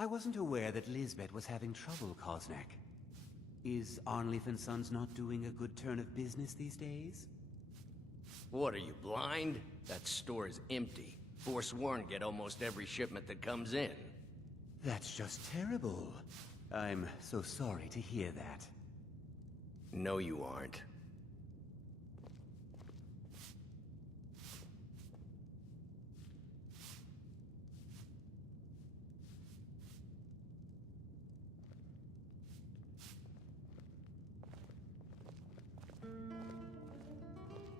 I wasn't aware that Lisbeth was having trouble, Koznak. Is Arnleif and Sons not doing a good turn of business these days? What are you, blind? That store is empty. Forsworn get almost every shipment that comes in. That's just terrible. I'm so sorry to hear that. No, you aren't.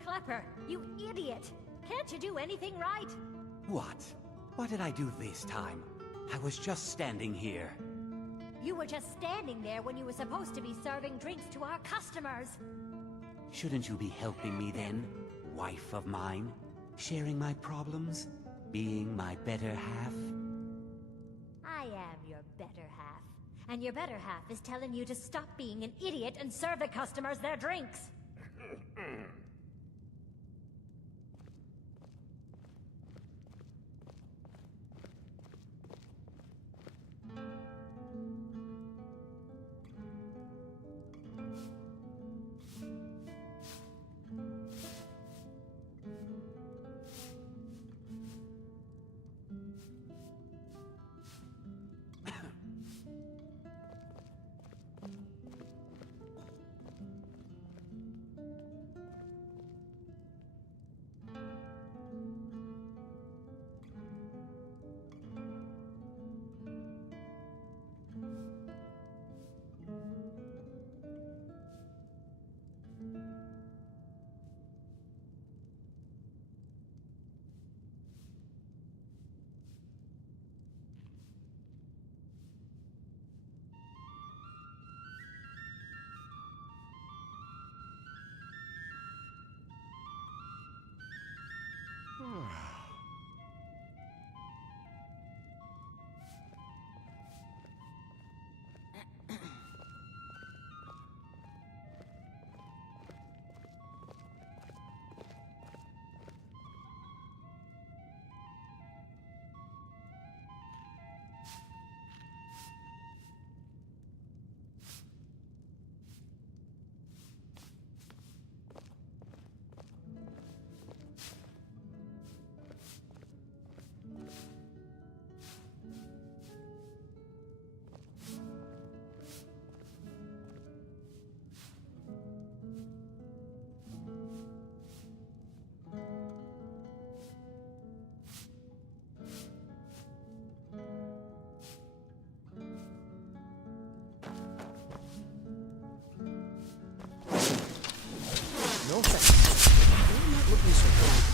Klepper, you idiot! Can't you do anything right? What? What did I do this time? I was just standing here. You were just standing there when you were supposed to be serving drinks to our customers. Shouldn't you be helping me then, wife of mine? Sharing my problems? Being my better half? I am your better half. And your better half is telling you to stop being an idiot and serve the customers their drinks. No thanks. You're not looking so good.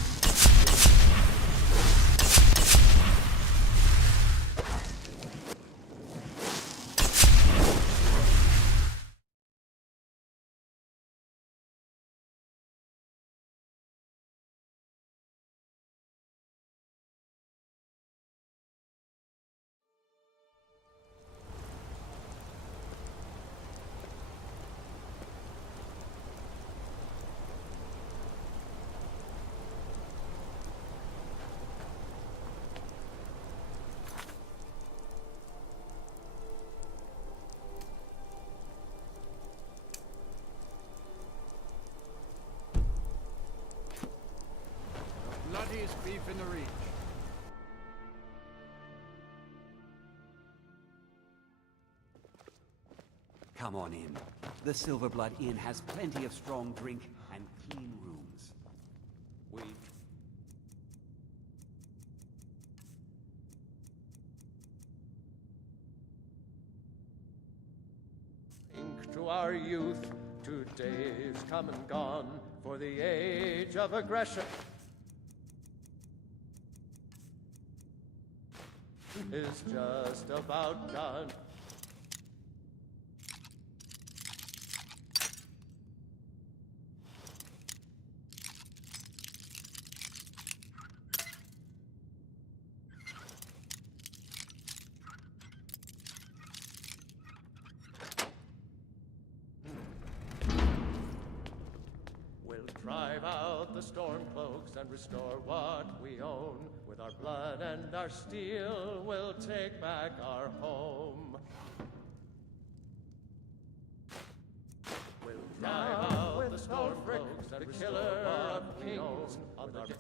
Bloodiest beef in the Reach. Come on in. The Silverblood Inn has plenty of strong drink and clean rooms. Ink to our youth, 2 days come and gone, for the age of aggression is just about done. We'll drive out the storm cloaks and restore what we own. We'll With our blood and our steel, we'll take back our home. We'll drive out the Stormfolks, the killer of kings on the...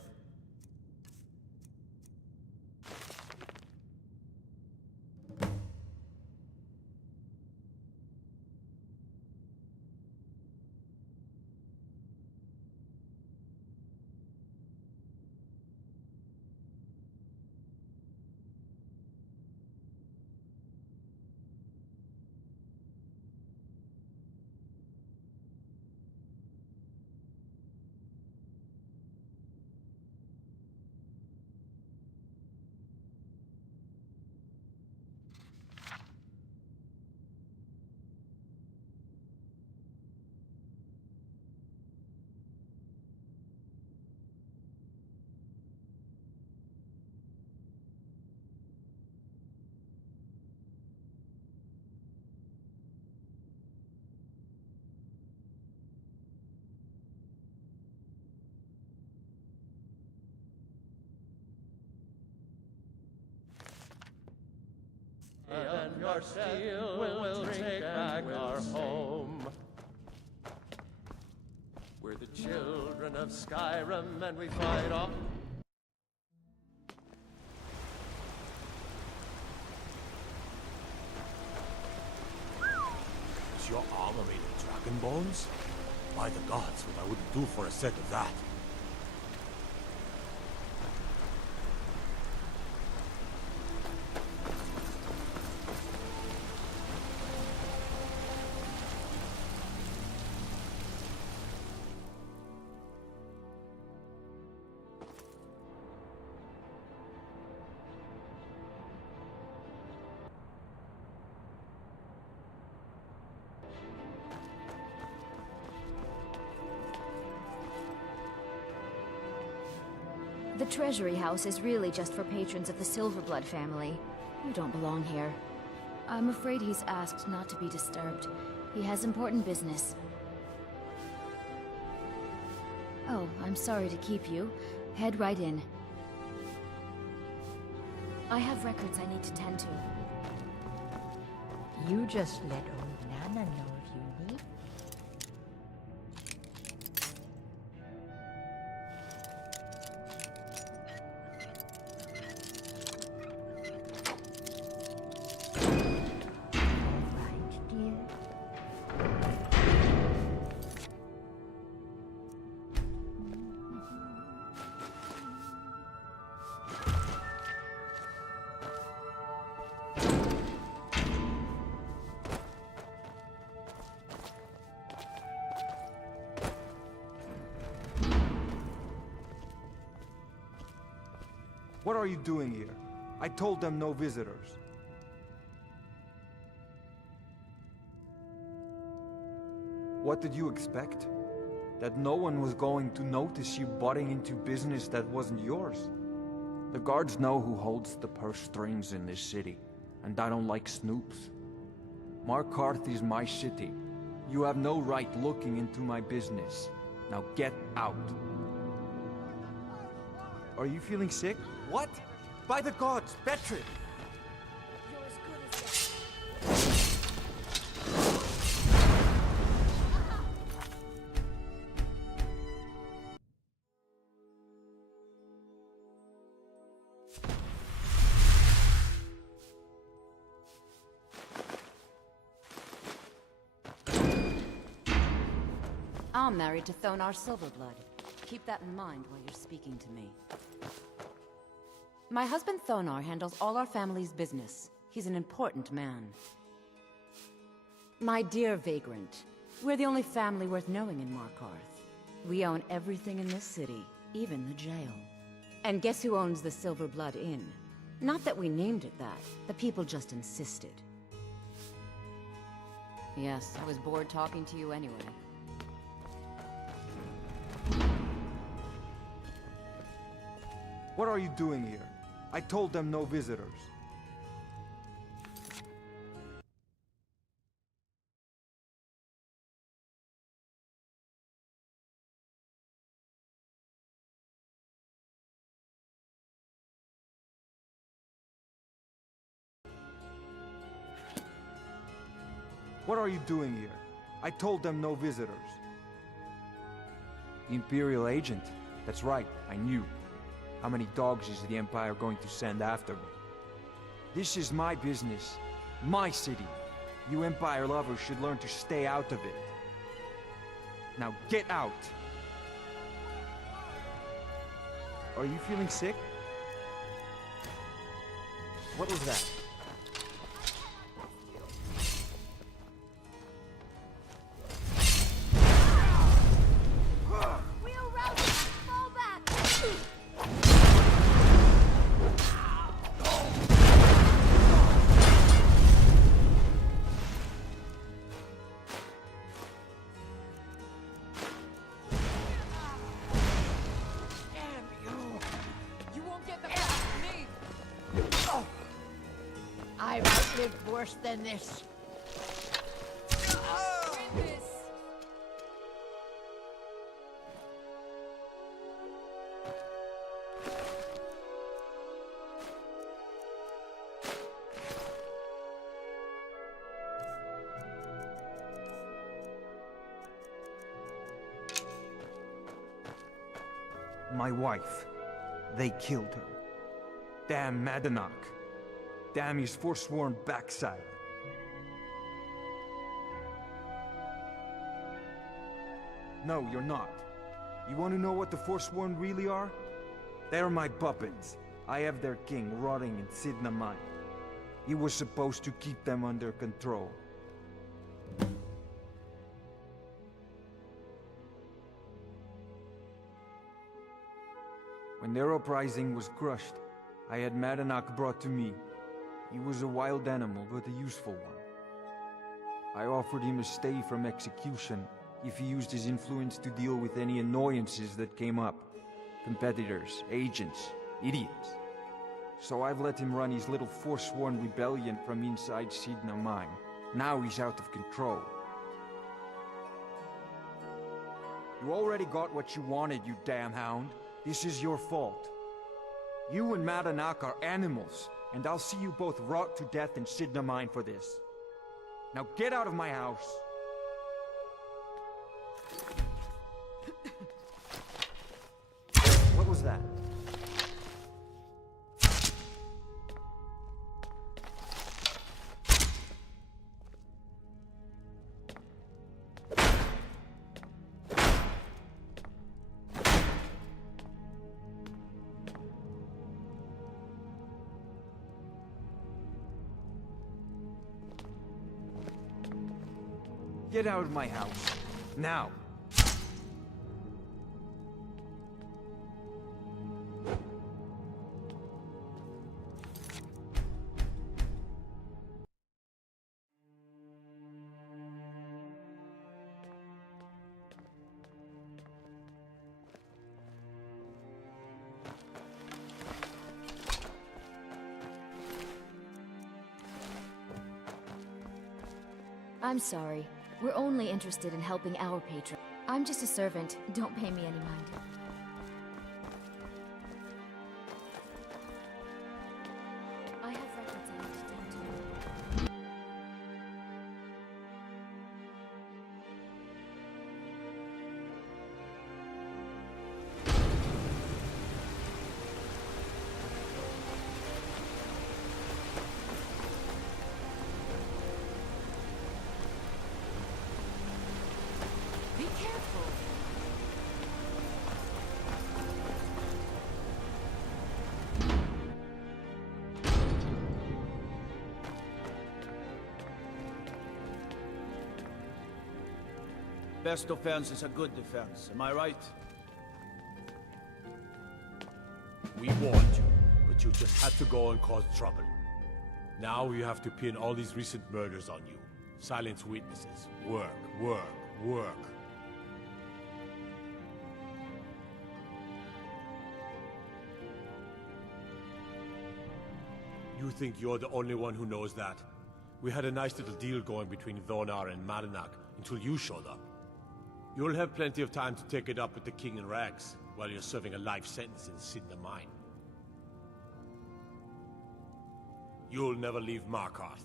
And your steel will take back our home. We're the children of Skyrim, and we fight off. Is your armor made of dragon bones? By the gods, what I wouldn't do for a set of that. The Treasury House is really just for patrons of the Silverblood family. You don't belong here. I'm afraid he's asked not to be disturbed. He has important business. Oh, I'm sorry to keep you. Head right in. I have records I need to tend to. You just let old Nana know if you need. Right, dear. What are you doing here? I told them no visitors. What did you expect? That no one was going to notice you butting into business that wasn't yours? The guards know who holds the purse strings in this city, and I don't like snoops. Markarth is my city. You have no right looking into my business. Now get out. Are you feeling sick? What? By the gods, Betrid! You're as good as dead. I'm married to Thonar Silverblood. Keep that in mind while you're speaking to me. My husband Thonar handles all our family's business. He's an important man. My dear Vagrant, we're the only family worth knowing in Markarth. We own everything in this city, even the jail. And guess who owns the Silverblood Inn? Not that we named it that. The people just insisted. Yes, I was bored talking to you anyway. What are you doing here? I told them no visitors. What are you doing here? I told them no visitors. Imperial agent? That's right, I knew. How many dogs is the Empire going to send after me? This is my business. My city. You Empire lovers should learn to stay out of it. Now get out! Are you feeling sick? What was that? I've outlived worse than this. My wife. They killed her. Damn Madanach. Damn his forsworn backside. No, you're not. You want to know what the Forsworn really are? They're my puppets. I have their king rotting in Sidna Mine. He was supposed to keep them under control. When their uprising was crushed, I had Madanach brought to me. He was a wild animal, but a useful one. I offered him a stay from execution if he used his influence to deal with any annoyances that came up. Competitors, agents, idiots. So I've let him run his little forsworn rebellion from inside Sidna Mine. Now he's out of control. You already got what you wanted, you damn hound. This is your fault. You and Madanach are animals, and I'll see you both rot to death in Sidna Mine for this. Now get out of my house! What was that? Get out of my house. Now! I'm sorry. We're only interested in helping our patron. I'm just a servant. Don't pay me any mind. I have records I need to tend to. Be careful. Best defense is a good defense, am I right? We warned you, but you just had to go and cause trouble. Now you have to pin all these recent murders on you. Silence witnesses. Work, work, work. You think you're the only one who knows that? We had a nice little deal going between Thonar and Madanach until you showed up. You'll have plenty of time to take it up with the King in rags while you're serving a life sentence in Sidna Mine. You'll never leave Markarth.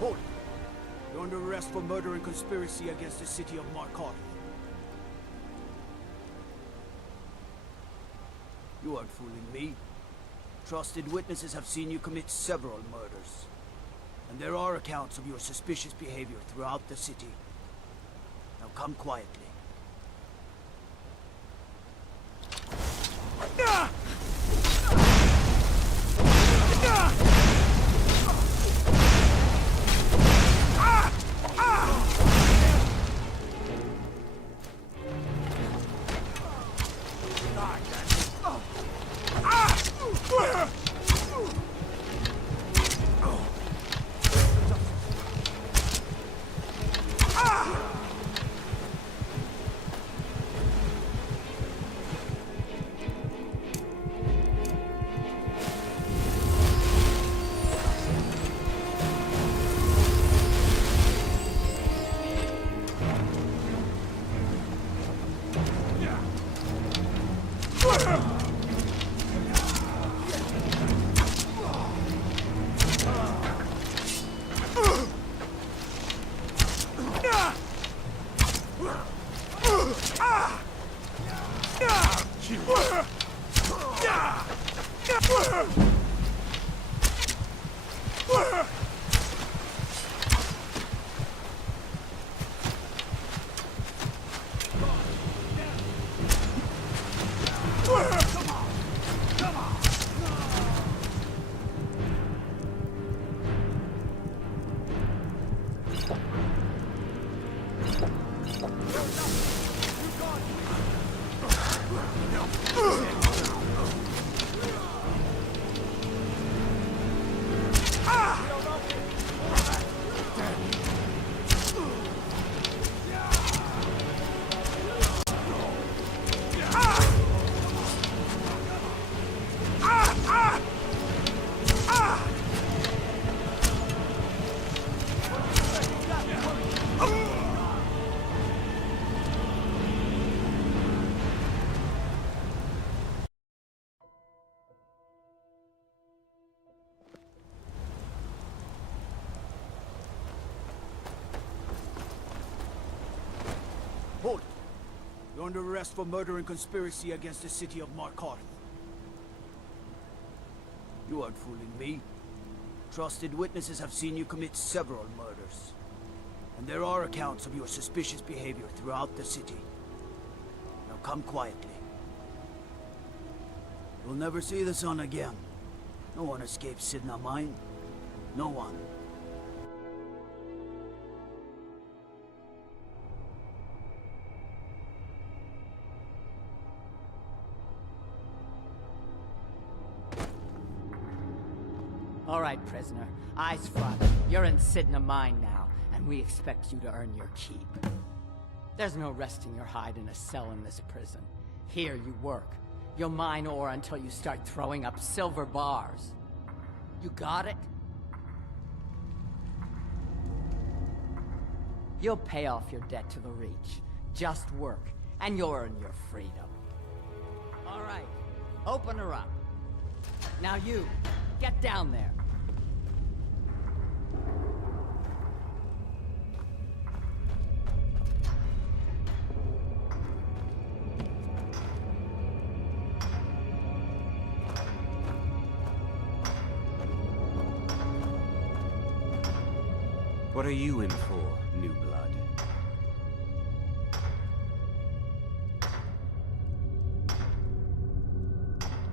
Hold it. You're under arrest for murder and conspiracy against the city of Markarth. You aren't fooling me. Trusted witnesses have seen you commit several murders. And there are accounts of your suspicious behavior throughout the city. Now come quietly. Hold it. You're under arrest for murder and conspiracy against the city of Markarth. You aren't fooling me. Trusted witnesses have seen you commit several murders. And there are accounts of your suspicious behavior throughout the city. Now come quietly. You'll never see the sun again. No one escapes Sidna Mine. No one. All right, prisoner. Eyes front. You're in Sidna Mine now, and we expect you to earn your keep. There's no resting your hide in a cell in this prison. Here you work. You'll mine ore until you start throwing up silver bars. You got it? You'll pay off your debt to the Reach. Just work, and you'll earn your freedom. All right, open her up. Now you, get down there. What are you in for, new blood?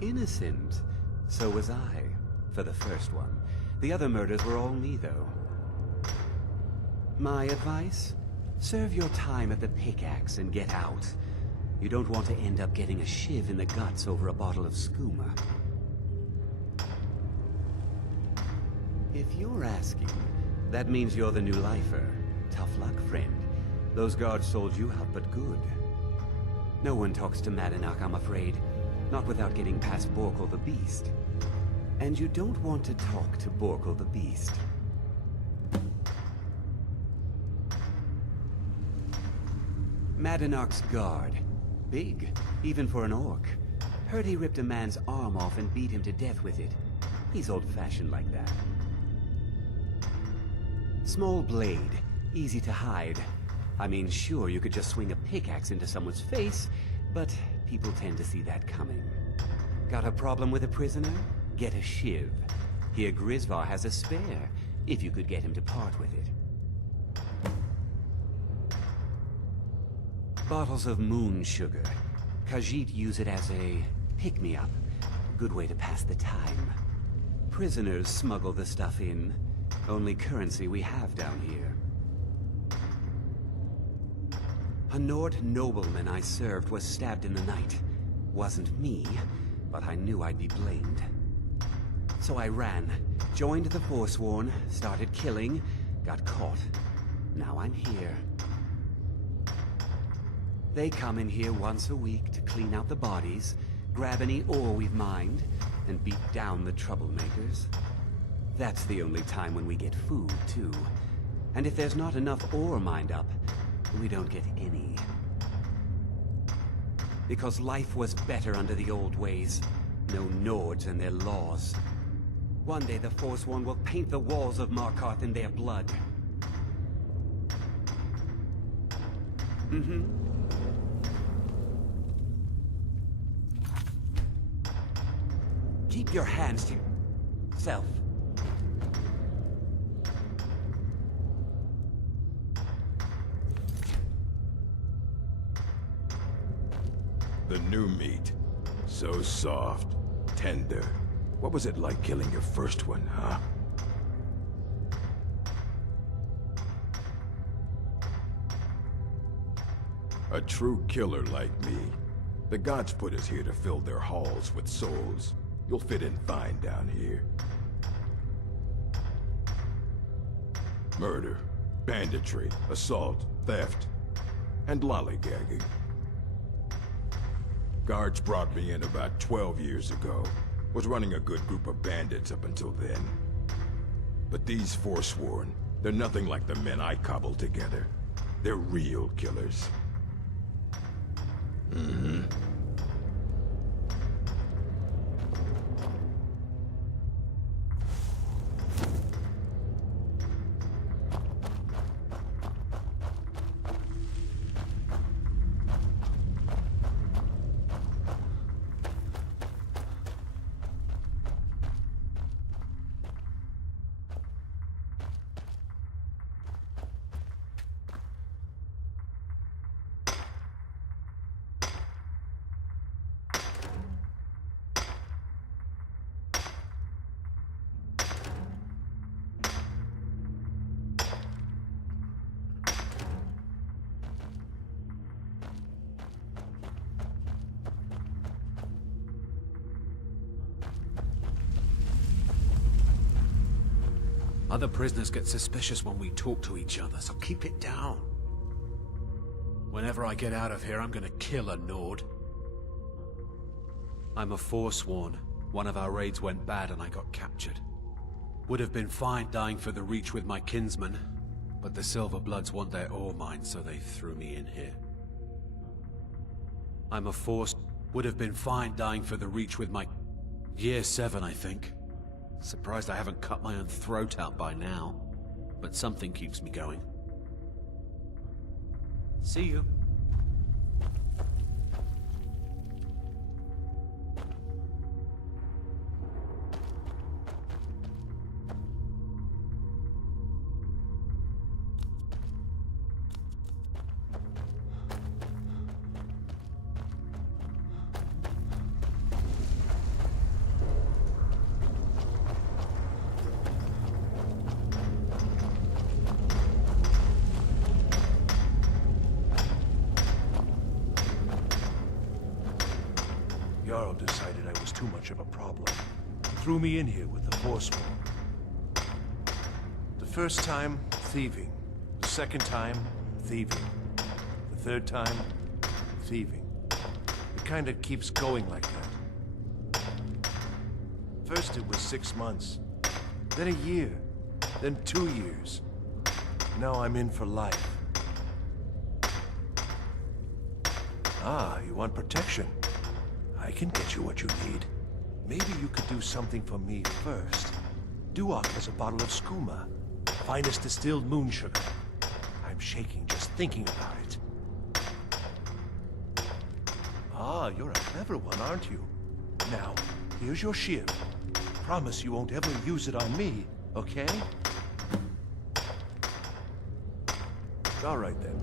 Innocent. So was I, for the first one. The other murders were all me, though. My advice? Serve your time at the pickaxe and get out. You don't want to end up getting a shiv in the guts over a bottle of skooma. If you're asking, that means you're the new lifer. Tough luck, friend. Those guards sold you out, but good. No one talks to Madanak, I'm afraid. Not without getting past Borkle the Beast. And you don't want to talk to Borkle the Beast. Madanak's guard. Big, even for an orc. Heard he ripped a man's arm off and beat him to death with it. He's old-fashioned like that. Small blade, easy to hide. I mean, sure, you could just swing a pickaxe into someone's face, but people tend to see that coming. Got a problem with a prisoner? Get a shiv. Here Grisvar has a spare, if you could get him to part with it. Bottles of moon sugar. Khajiit use it as a pick-me-up. Good way to pass the time. Prisoners smuggle the stuff in. Only currency we have down here. A Nord nobleman I served was stabbed in the night. Wasn't me, but I knew I'd be blamed. So I ran, joined the Forsworn, started killing, got caught. Now I'm here. They come in here once a week to clean out the bodies, grab any ore we've mined, and beat down the troublemakers. That's the only time when we get food, too. And if there's not enough ore mined up, we don't get any. Because life was better under the old ways. No Nords and their laws. One day the Forsworn will paint the walls of Markarth in their blood. Mm-hmm. Keep your hands to yourself. The new meat. So soft, tender. What was it like killing your first one, huh? A true killer like me. The gods put us here to fill their halls with souls. You'll fit in fine down here. Murder, banditry, assault, theft, and lollygagging. Guards brought me in about 12 years ago. Was running a good group of bandits up until then. But these Forsworn, they're nothing like the men I cobbled together. They're real killers. Mm-hmm. Other prisoners get suspicious when we talk to each other, so keep it down. Whenever I get out of here, I'm gonna kill a Nord. I'm a Forsworn. One of our raids went bad and I got captured. Would have been fine dying for the Reach with my kinsmen, but the Silverbloods want their ore mine, so they threw me in here. I'm a would have been fine dying for the Reach with my... Year 7, I think. Surprised I haven't cut my own throat out by now. But something keeps me going. See you. threw me in here with the Forsworn. The first time, thieving. The second time, thieving. The third time, thieving. It kinda keeps going like that. First it was 6 months, then a year, then 2 years. Now I'm in for life. Ah, you want protection? I can get you what you need. Maybe you could do something for me first. Duok has a bottle of skooma, finest distilled moon sugar. I'm shaking just thinking about it. Ah, you're a clever one, aren't you? Now, here's your shiv. Promise you won't ever use it on me, okay? All right then.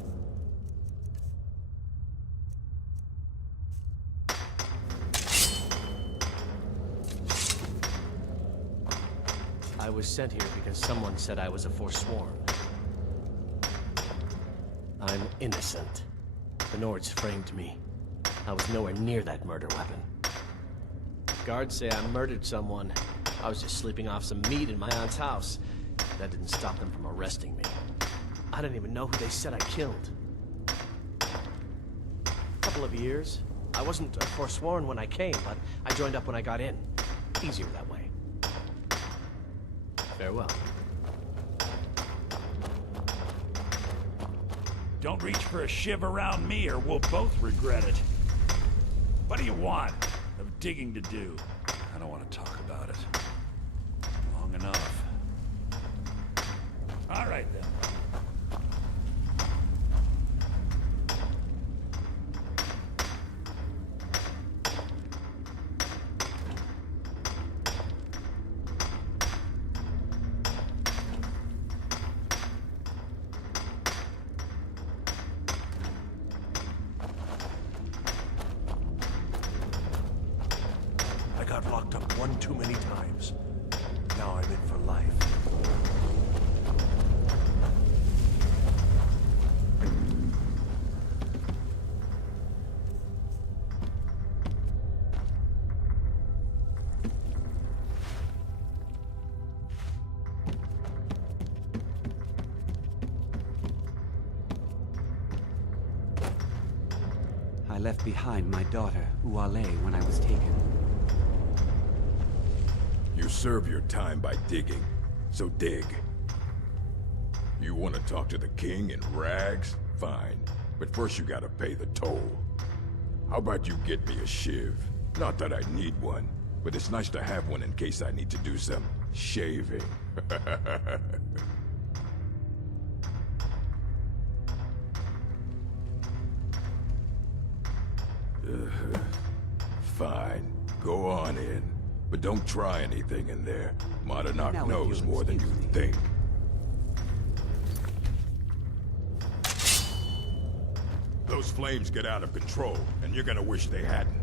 I was sent here because someone said I was a Forsworn. I'm innocent. The Nords framed me. I was nowhere near that murder weapon. Guards say I murdered someone. I was just sleeping off some meat in my aunt's house. That didn't stop them from arresting me. I didn't even know who they said I killed. A couple of years. I wasn't a Forsworn when I came, but I joined up when I got in. Easier that way. Farewell. Don't reach for a shiv around me or we'll both regret it. What do you want? Of digging to do? I don't want to talk about it. Long enough. All right then. I got locked up one too many times. Now I'm in for life. I left behind my daughter, Uale, when I was taken. You serve your time by digging, so dig. You want to talk to the king in rags? Fine, but first you gotta pay the toll. How about you get me a shiv? Not that I need one, but it's nice to have one in case I need to do some shaving. Fine, go on in. But don't try anything in there. Madanak Now, if knows you'll more than you think. Those flames get out of control, and you're gonna wish they hadn't.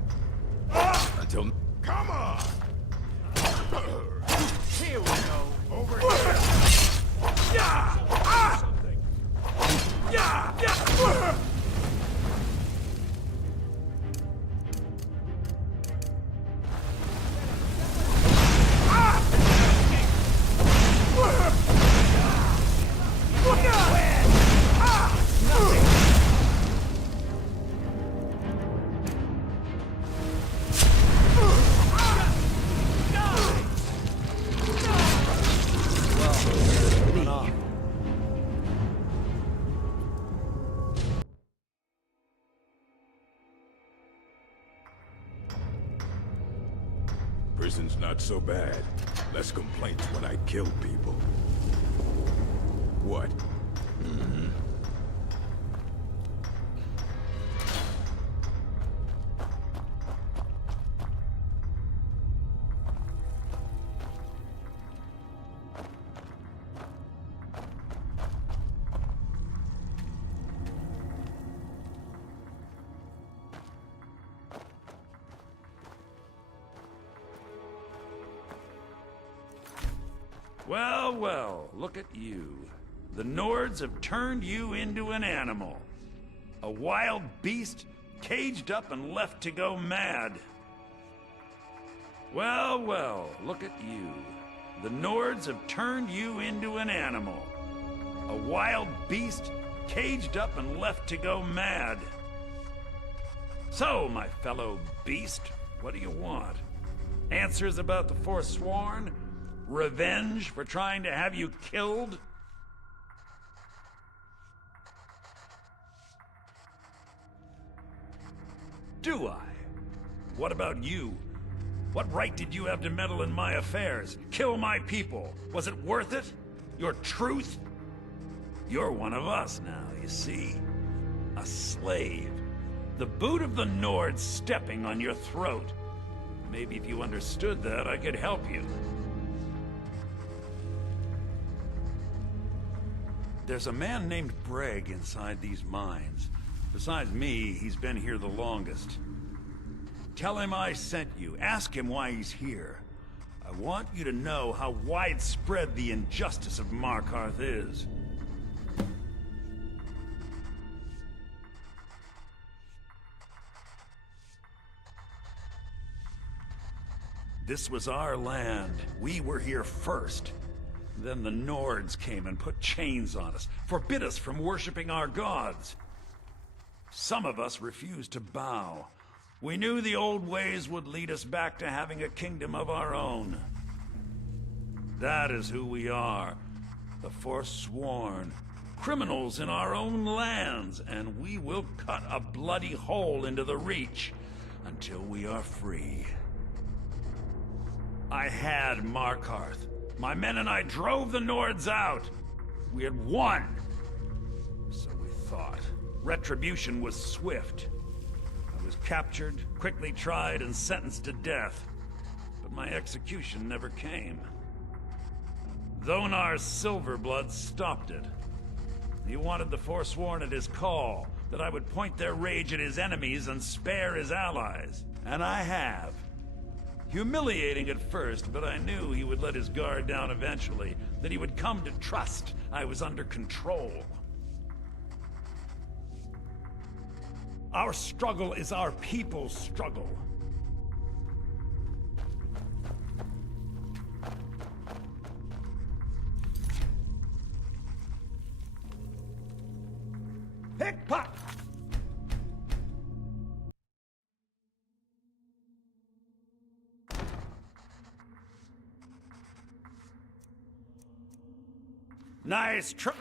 Until... Come on! Here we go. Over here. Yeah! Something. Yeah! Yeah! Prison's not so bad. Less complaints when I kill people. What? Mm-hmm. Well, well, look at you. The Nords have turned you into an animal. A wild beast, caged up and left to go mad. Well, well, look at you. The Nords have turned you into an animal. A wild beast, caged up and left to go mad. So, my fellow beast, what do you want? Answers about the Forsworn? Revenge for trying to have you killed? Do I? What about you? What right did you have to meddle in my affairs? Kill my people? Was it worth it? Your truth? You're one of us now, you see? A slave. The boot of the Nords stepping on your throat. Maybe if you understood that, I could help you. There's a man named Breg inside these mines. Besides me, he's been here the longest. Tell him I sent you. Ask him why he's here. I want you to know how widespread the injustice of Markarth is. This was our land. We were here first. Then the Nords came and put chains on us, forbid us from worshipping our gods. Some of us refused to bow. We knew the old ways would lead us back to having a kingdom of our own. That is who we are. The Forsworn. Criminals in our own lands, and we will cut a bloody hole into the Reach until we are free. I had Markarth. My men and I drove the Nords out. We had won. So we thought. Retribution was swift. I was captured, quickly tried, and sentenced to death. But my execution never came. Dhonar's Silverblood stopped it. He wanted the Forsworn at his call, that I would point their rage at his enemies and spare his allies. And I have. Humiliating at first, but I knew he would let his guard down eventually, that he would come to trust I was under control. Our struggle is our people's struggle. Pickpocket! Nice try.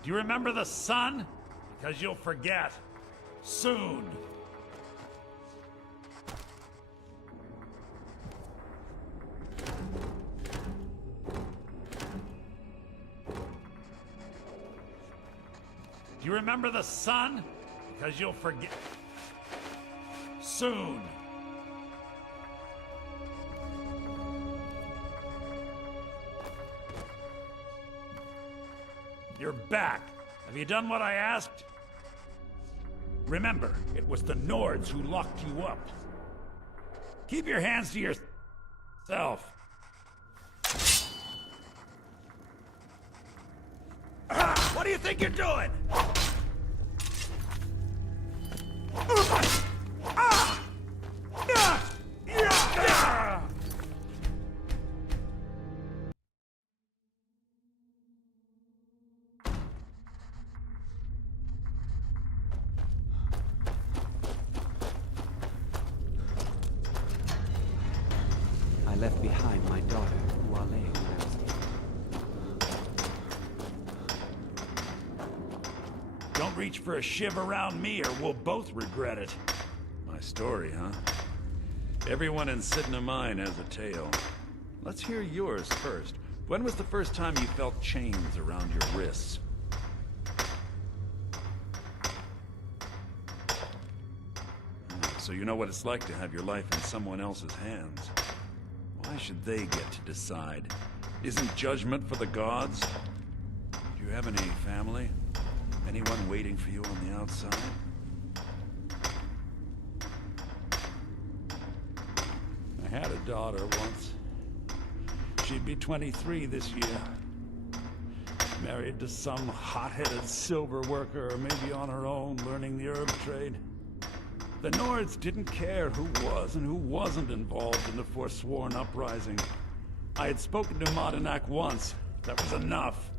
Do you remember the sun? Because you'll forget. Soon. Do you remember the sun? Because you'll forget. Soon. You're back. Have you done what I asked? Remember, it was the Nords who locked you up. Keep your hands to yourself. What do you think you're doing? I left behind my daughter, Wale, when I was a kid. Don't reach for a shiv around me or we'll both regret it. My story, huh? Everyone in Sidna Mine has a tale. Let's hear yours first. When was the first time you felt chains around your wrists? so you know what it's like to have your life in someone else's hands. Why should they get to decide? Isn't judgment for the gods? Do you have any family? Anyone waiting for you on the outside? I had a daughter once. She'd be 23 this year. Married to some hot-headed silver worker, or maybe on her own, learning the herb trade. The Nords didn't care who was and who wasn't involved in the Forsworn uprising. I had spoken to Madanak once. That was enough.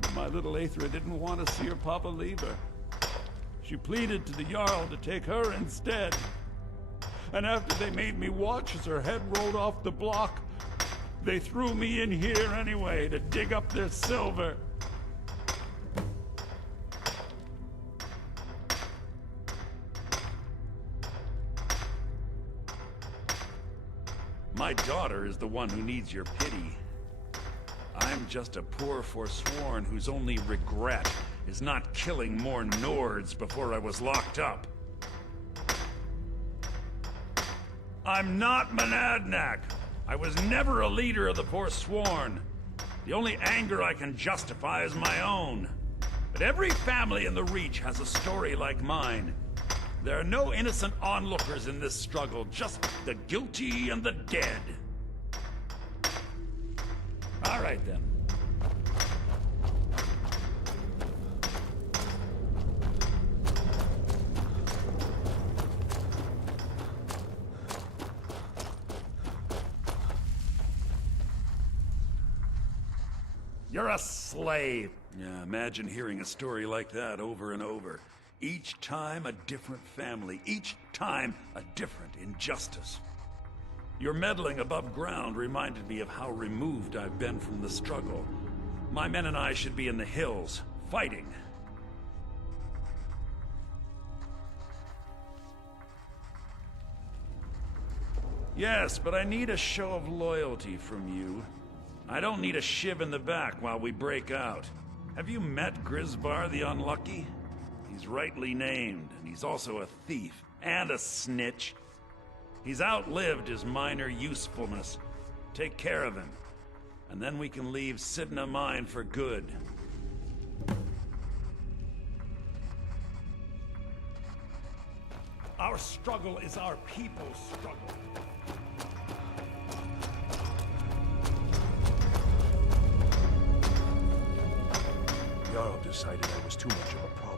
But my little Aethra didn't want to see her papa leave her. She pleaded to the Jarl to take her instead. And after they made me watch as her head rolled off the block, they threw me in here anyway to dig up their silver. My daughter is the one who needs your pity. I'm just a poor Forsworn whose only regret is not killing more Nords before I was locked up. I'm not Monadnac. I was never a leader of the Forsworn. The only anger I can justify is my own. But every family in the Reach has a story like mine. There are no innocent onlookers in this struggle, just the guilty and the dead. All right, then. You're a slave. Yeah, imagine hearing a story like that over and over. Each time a different family, each time a different injustice. Your meddling above ground reminded me of how removed I've been from the struggle. My men and I should be in the hills, fighting. Yes, but I need a show of loyalty from you. I don't need a shiv in the back while we break out. Have you met Grisvar the Unlucky? He's rightly named, and he's also a thief and a snitch. He's outlived his minor usefulness. Take care of him, and then we can leave Sidna Mine for good. Our struggle is our people's struggle. Jarl decided I was too much of a problem.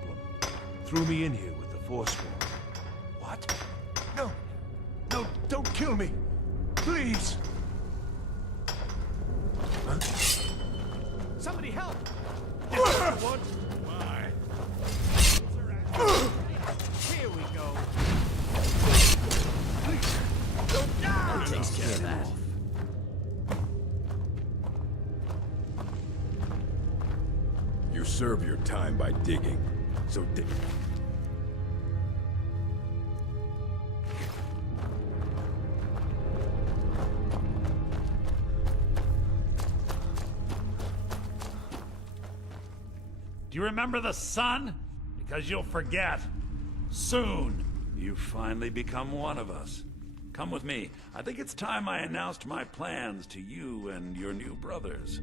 Threw me in here with the Forsworn. What? No! No, don't kill me! Please! Huh? Somebody help! What? Why? Here we go. Please! Don't die! Takes care of that. You serve your time by digging, so dig. Do you remember the sun? Because you'll forget. Soon, you finally become one of us. Come with me. I think it's time I announced my plans to you and your new brothers.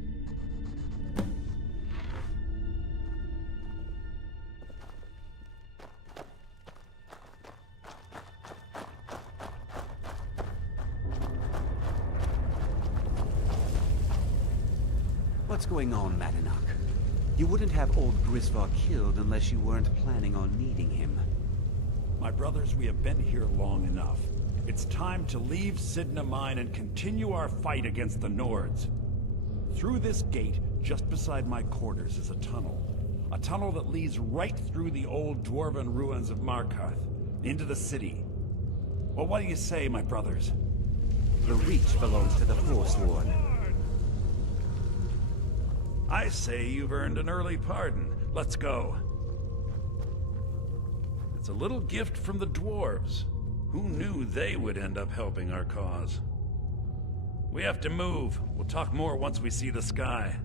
What's going on, Madanak? You wouldn't have old Grisvar killed unless you weren't planning on needing him. My brothers, we have been here long enough. It's time to leave Sidna Mine and continue our fight against the Nords. Through this gate, just beside my quarters, is a tunnel. A tunnel that leads right through the old dwarven ruins of Markarth, into the city. Well, what do you say, my brothers? The Reach belongs to the Forsworn. I say you've earned an early pardon. Let's go. It's a little gift from the dwarves. Who knew they would end up helping our cause? We have to move. We'll talk more once we see the sky.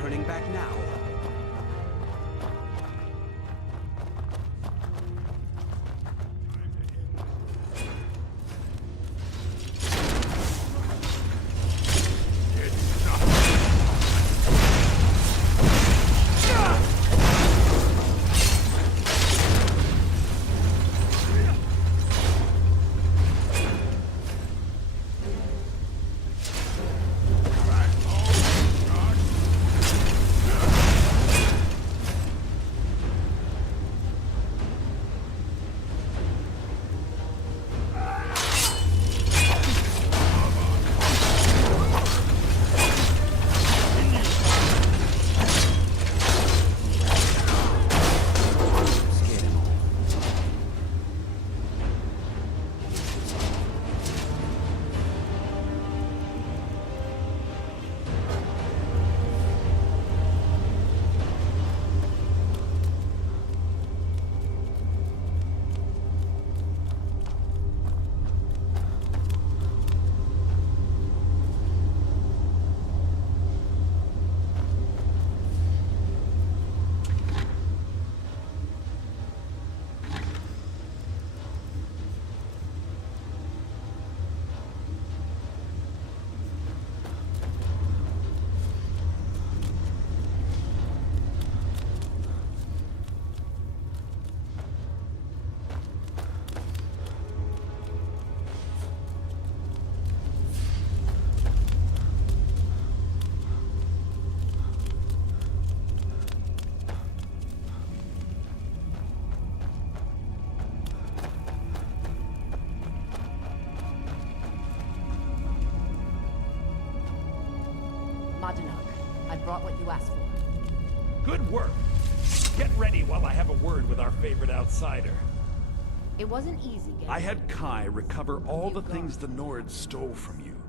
turning back now. I brought what you asked for. Good work. Get ready while I have a word with our favorite outsider. It wasn't easy getting... I had Kai recover all the things the Nords stole from you.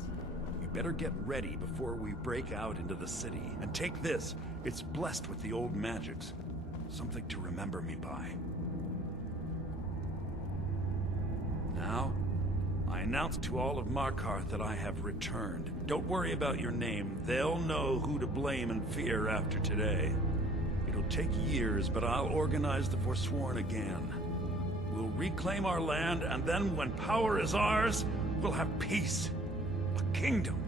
You better get ready before we break out into the city. And take this. It's blessed with the old magics. Something to remember me by. Now, I announce to all of Markarth that I have returned. Don't worry about your name. They'll know who to blame and fear after today. It'll take years, but I'll organize the Forsworn again. We'll reclaim our land, and then when power is ours, we'll have peace. A kingdom.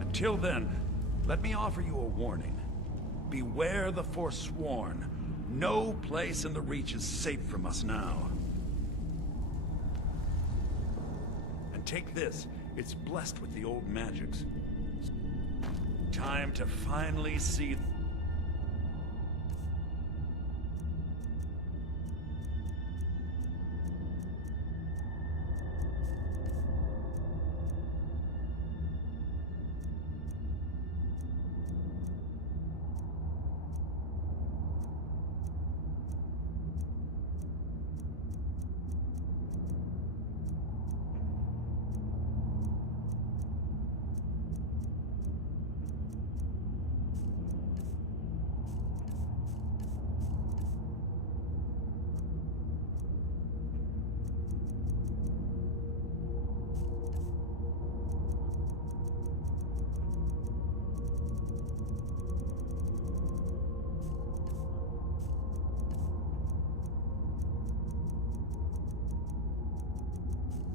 Until then, let me offer you a warning. Beware the Forsworn. No place in the Reach is safe from us now. And take this. It's blessed with the old magics. Time to finally see...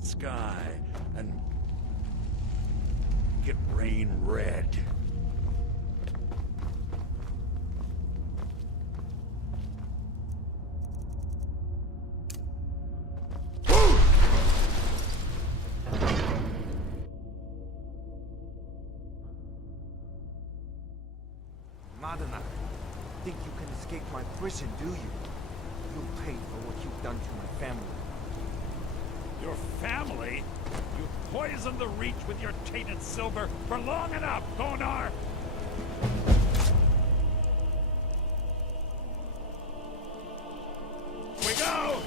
sky and get rain red. Madana, think you can escape my prison, do you? You'll pay for what you've done to my family. Your family? You poisoned the Reach with your tainted silver for long enough, Thonar! We go!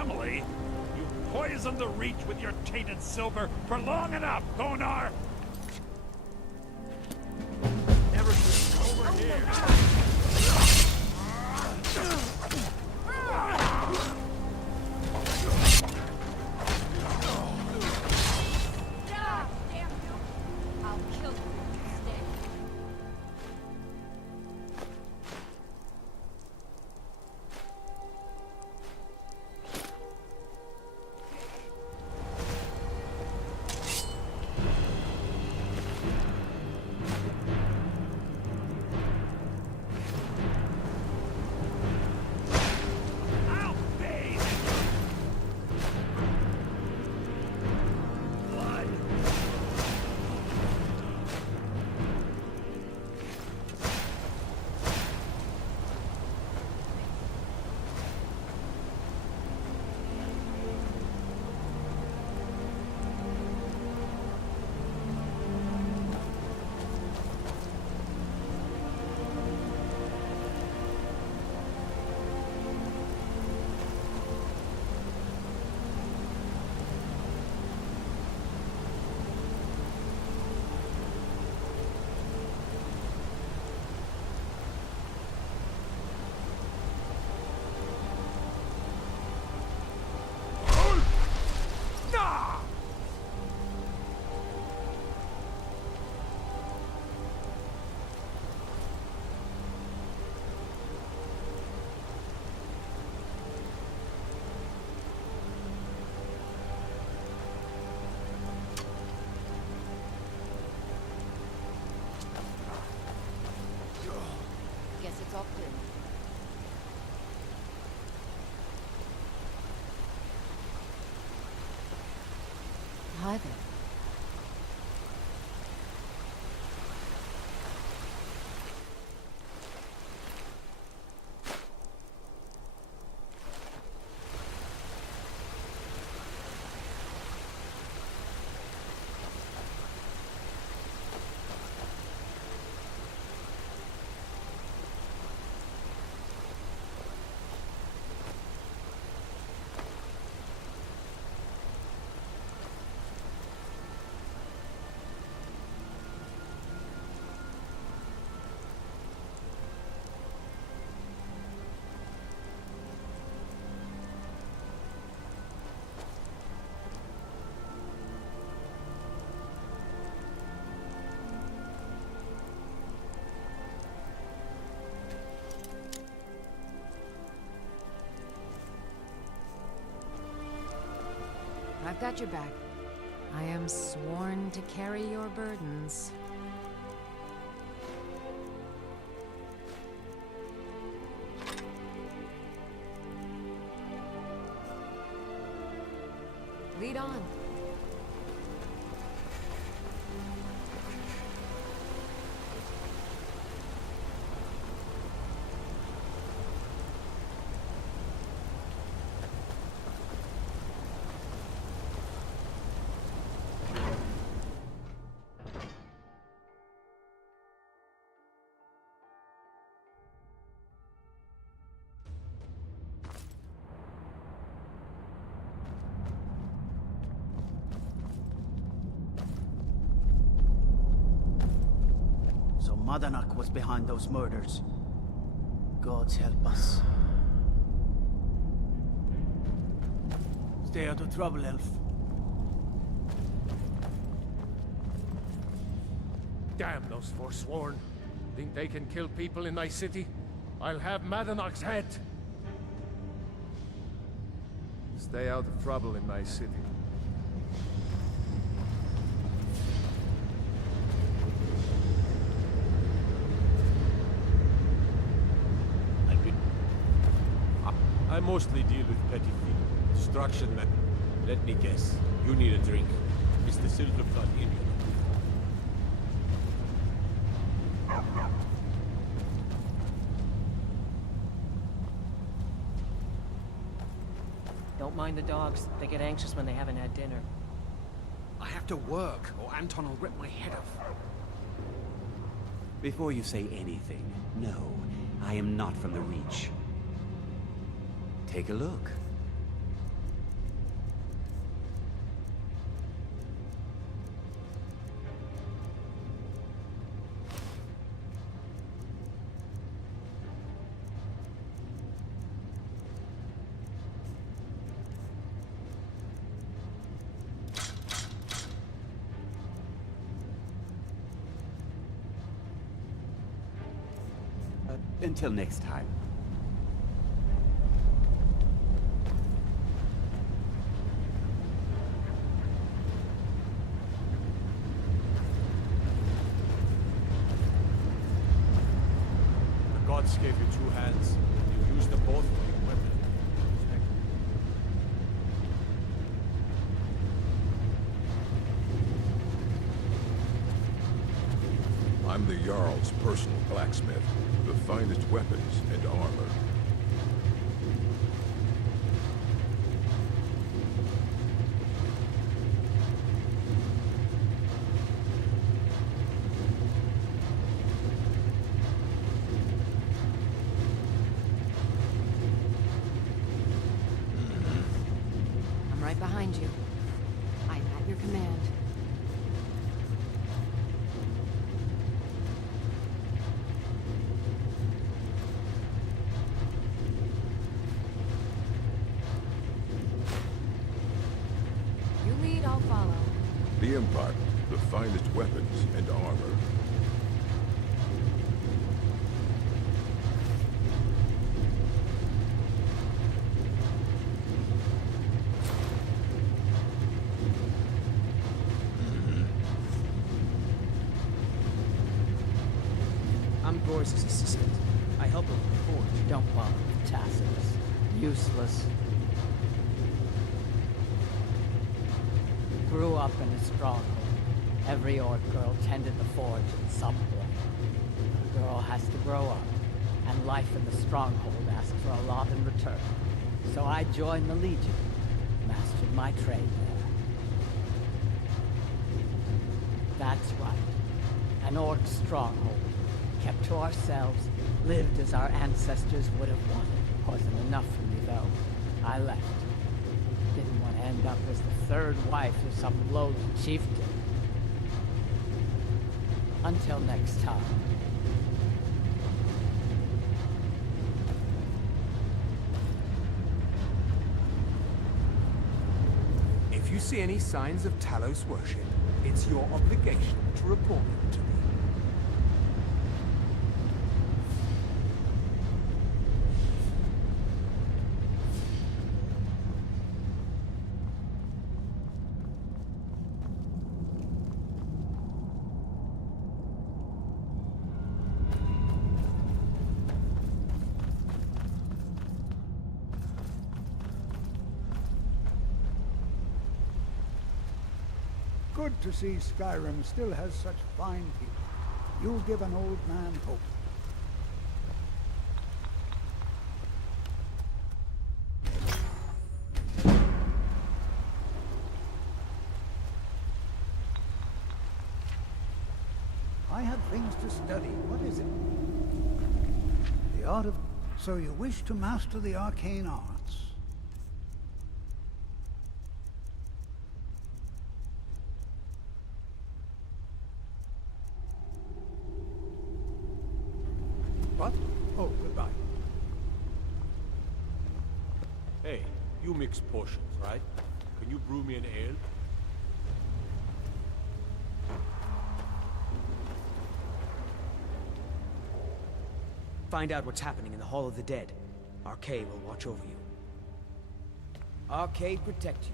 family? You poisoned the Reach with your tainted silver for long enough, Thonar! Never should over here! Guess it's all clear. Hi there. I've got your back. I am sworn to carry your burdens. Lead on. Madanak was behind those murders. Gods help us. Stay out of trouble, Elf. Damn those Forsworn. Think they can kill people in my city? I'll have Madanach's head. Stay out of trouble in my city. I mostly deal with petty things. Destruction, man. Let me guess. You need a drink. It's the silver blood in you. Don't mind the dogs. They get anxious when they haven't had dinner. I have to work, or Anton will rip my head off. Before you say anything, no, I am not from the Reach. Take a look. Until next time. The gods gave you two hands. You used them both for your weapon. I'm the Jarl's personal blacksmith. The finest weapons and armor. I'm right behind you. I'm at your command. You lead, I'll follow. The Empire. The finest weapons and armor. I'm Gore's assistant. I help him with the forge. Don't bother with tassels. Useless. Grew up in a stronghold. Every orc girl tended the forge at some point. A girl has to grow up, and life in the stronghold asks for a lot in return. So I joined the Legion, mastered my trade there. That's right. An orc stronghold. Kept to ourselves, lived as our ancestors would have wanted. Wasn't enough for me, though. I left. Didn't want to end up as the third wife of some lowly chieftain. Until next time. If you see any signs of Talos worship, it's your obligation to report them to me. Good to see Skyrim still has such fine people. You'll give an old man hope. I have things to study. What is it? The art of... So you wish to master the arcane arts? What? Oh, goodbye. Hey, you mix potions, right? Can you brew me an ale? Find out what's happening in the Hall of the Dead. Arcade will watch over you. Arcade protect you.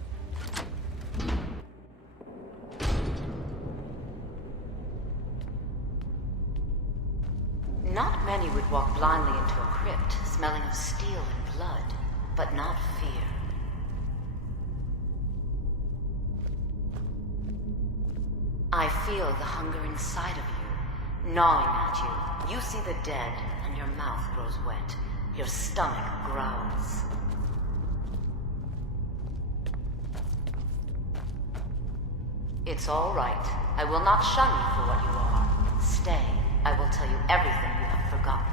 Not many would walk blindly into a crypt, smelling of steel and blood, but not fear. I feel the hunger inside of you, gnawing at you. You see the dead, and your mouth grows wet. Your stomach growls. It's all right. I will not shun you for what you are. Stay. I will tell you everything you have forgotten.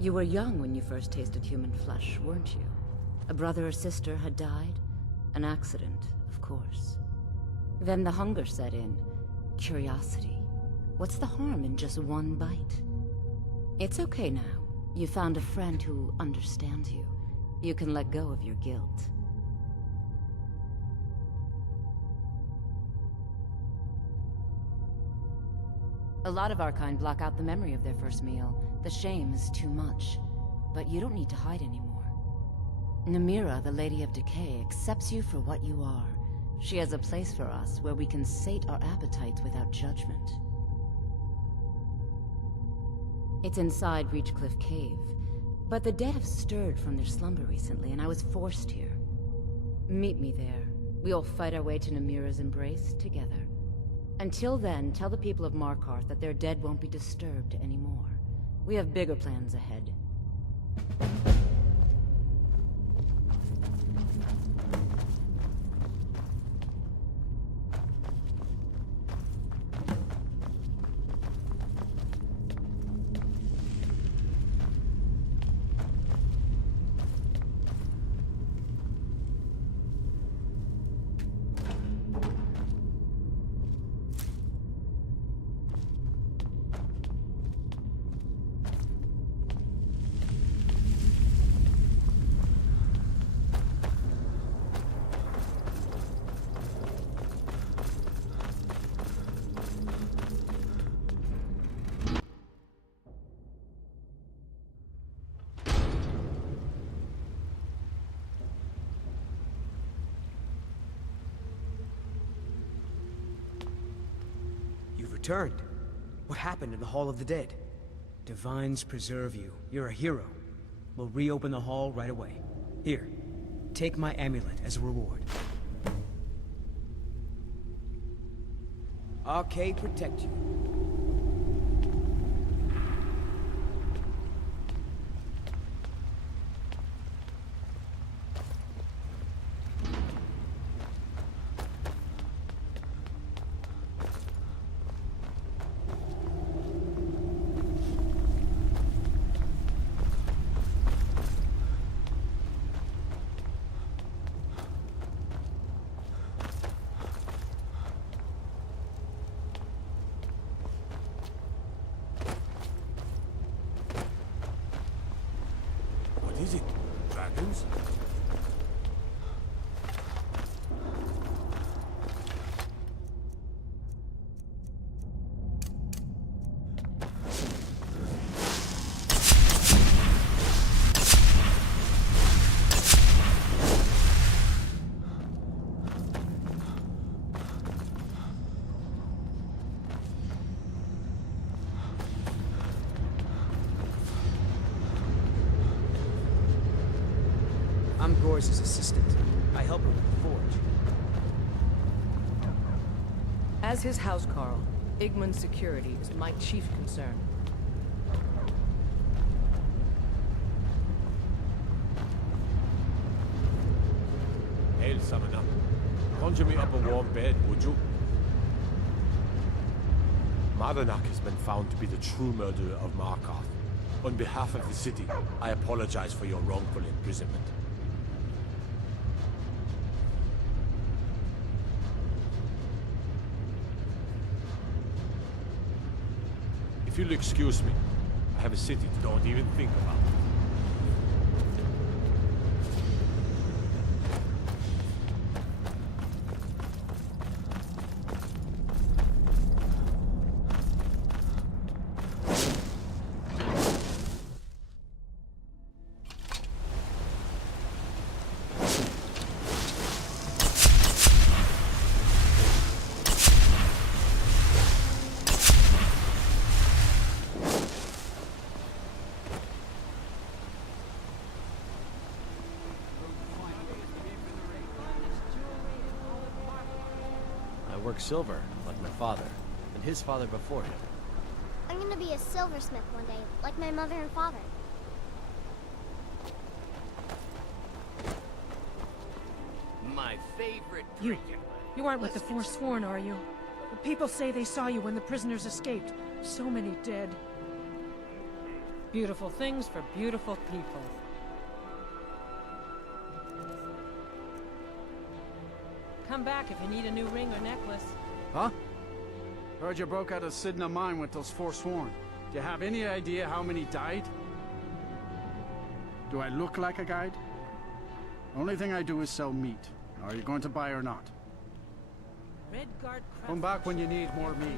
You were young when you first tasted human flesh, weren't you? A brother or sister had died? An accident, of course. Then the hunger set in. Curiosity. What's the harm in just one bite? It's okay now. You found a friend who understands you. You can let go of your guilt. A lot of our kind block out the memory of their first meal. The shame is too much. But you don't need to hide anymore. Namira, the Lady of Decay, accepts you for what you are. She has a place for us where we can sate our appetites without judgment. It's inside Reachcliff Cave. But the dead have stirred from their slumber recently, and I was forced here. Meet me there. We'll fight our way to Namira's embrace together. Until then, tell the people of Markarth that their dead won't be disturbed anymore. We have bigger plans ahead. Returned. What happened in the Hall of the Dead? Divines preserve you. You're a hero. We'll reopen the hall right away. Here, take my amulet as a reward. Arcade protect you. What is it? Dragons? I'm Gore's assistant. I help her with the forge. As his housecarl, Igman's security is my chief concern. Hail, Summoner. Conjure me up a warm bed, would you? Madanak has been found to be the true murderer of Markarth. On behalf of the city, I apologize for your wrongful imprisonment. If you'll excuse me, I have a city to don't even think about. I work silver, like my father, and his father before him. I'm gonna be a silversmith one day, like my mother and father. My favorite You drink. aren't with the Forsworn, are you? The people say they saw you when the prisoners escaped. So many dead. Beautiful things for beautiful people. Come back if you need a new ring or necklace. Huh? Heard you broke out of Sidna mine with those Forsworn. Do you have any idea how many died? Do I look like a guide? Only thing I do is sell meat. Are you going to buy or not? Redguard Come back when you need more meat.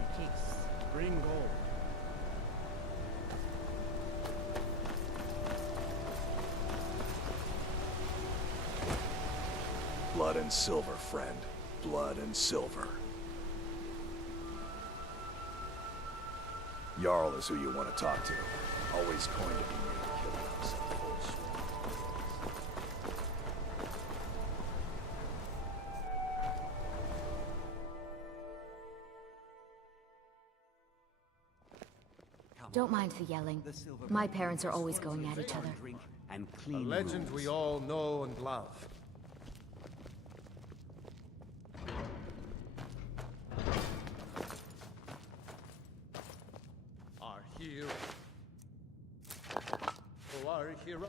Bring gold. Blood and silver, friend. Blood and silver. Jarl is who you want to talk to. Always going to be near killing us in full Don't mind the yelling. My parents are always going at each other. And A clean legend rules. we all know and love. Our hero. Oh, our hero.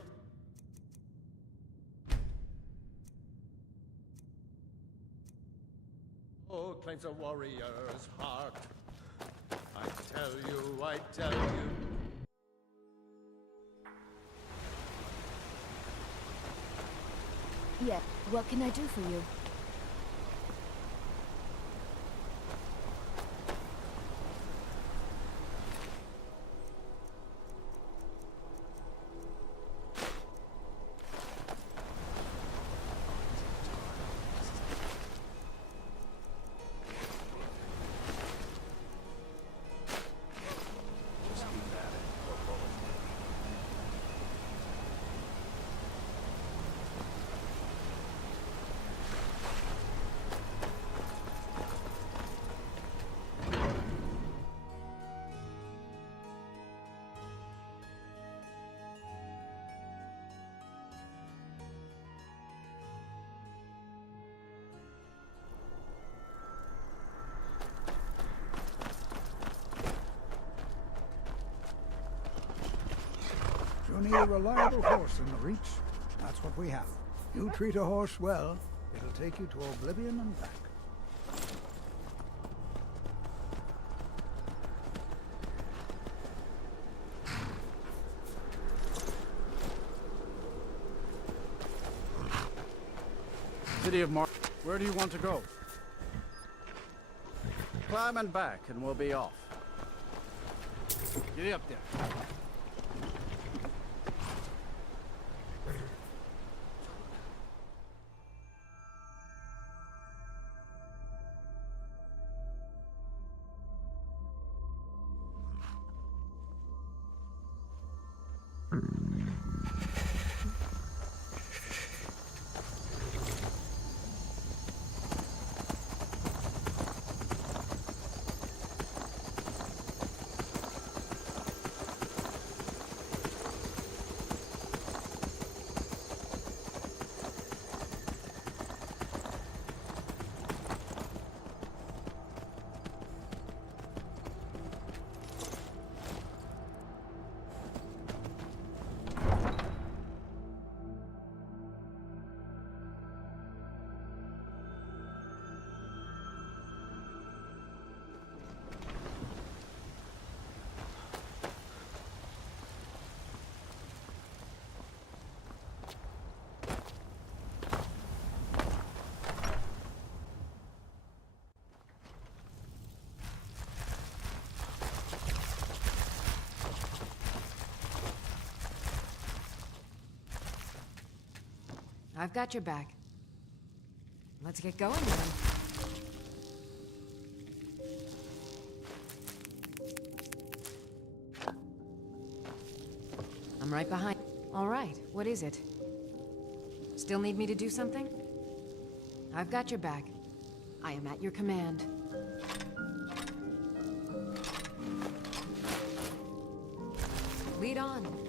Oh, claims a warrior's heart. I tell you. Yeah, what can I do for you? You need a reliable horse in the Reach. That's what we have. You treat a horse well, it'll take you to oblivion and back. City of Mar... Where do you want to go? Climb and back, and we'll be off. Get up there. I've got your back. Let's get going then. I'm right behind. All right, what is it? Still need me to do something? I've got your back. I am at your command. Lead on.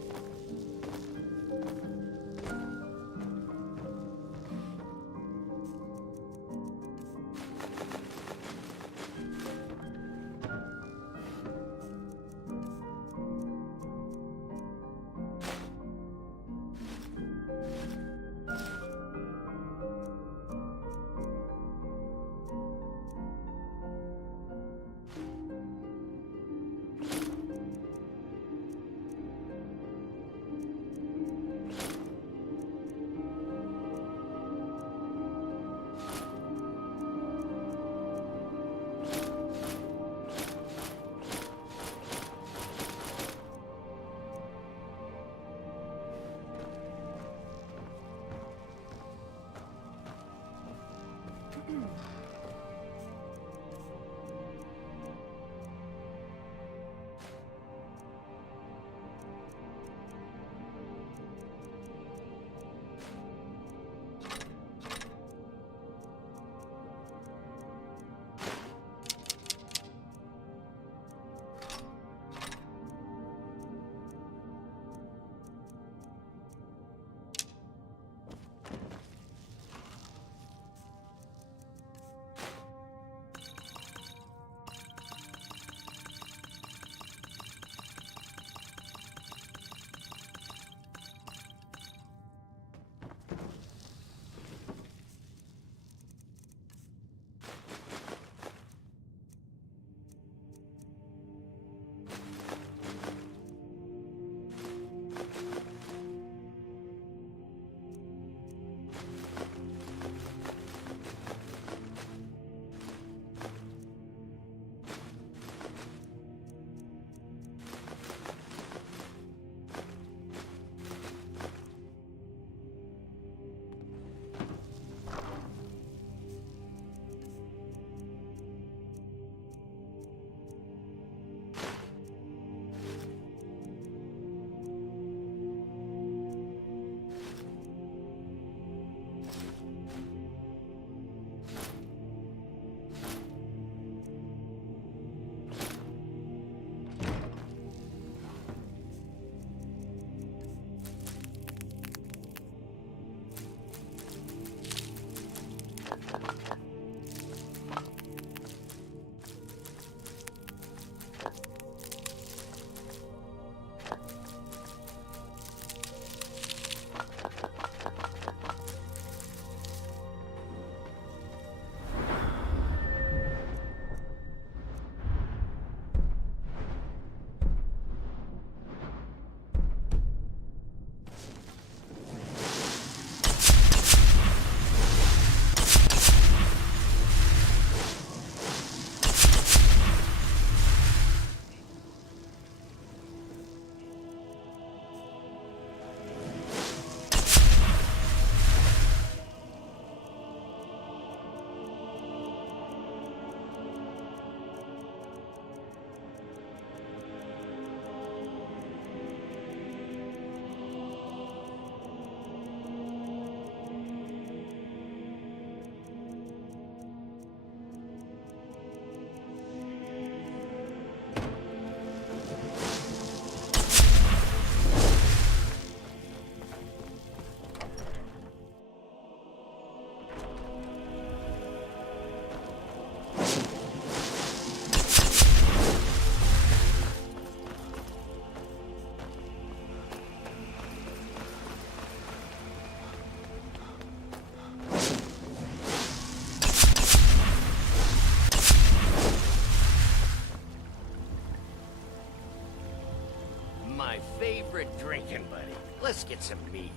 drinking, buddy. Let's get some meat.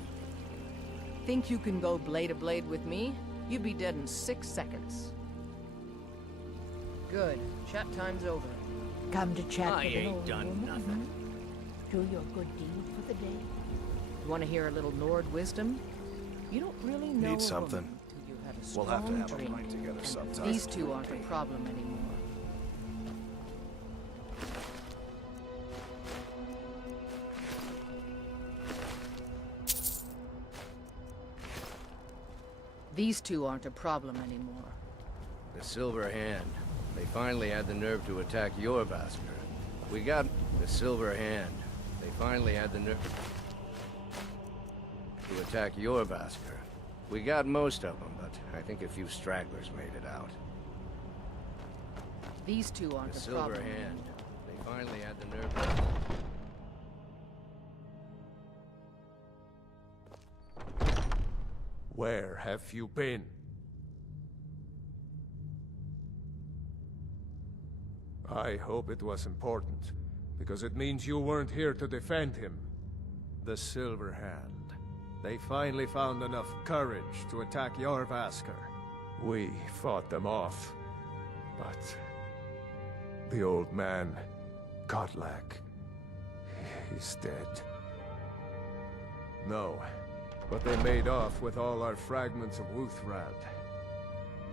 Think you can go blade to blade with me? You'd be dead in 6 seconds. Good. Chat time's over. Come to chat I with an ain't old done woman, nothing. Do your good deed for the day. You want to hear a little Nord wisdom? You don't really know Need a something? woman till you have a We'll have to strong have a drink. pint together sometime. These two aren't a problem anymore. These two aren't a problem anymore. The Silver Hand. They finally had the nerve to attack your Vasker. We got the Silver Hand. They finally had the nerve to attack your Vasker. We got most of them, but I think a few stragglers made it out. These two aren't The a Silver problem. Hand. They finally had the nerve. Where have you been? I hope it was important, because it means you weren't here to defend him. The Silver Hand. They finally found enough courage to attack Jorvaskr. We fought them off, but the old man, Godlak, he's dead. No, but they made off with all our fragments of Wuthrad.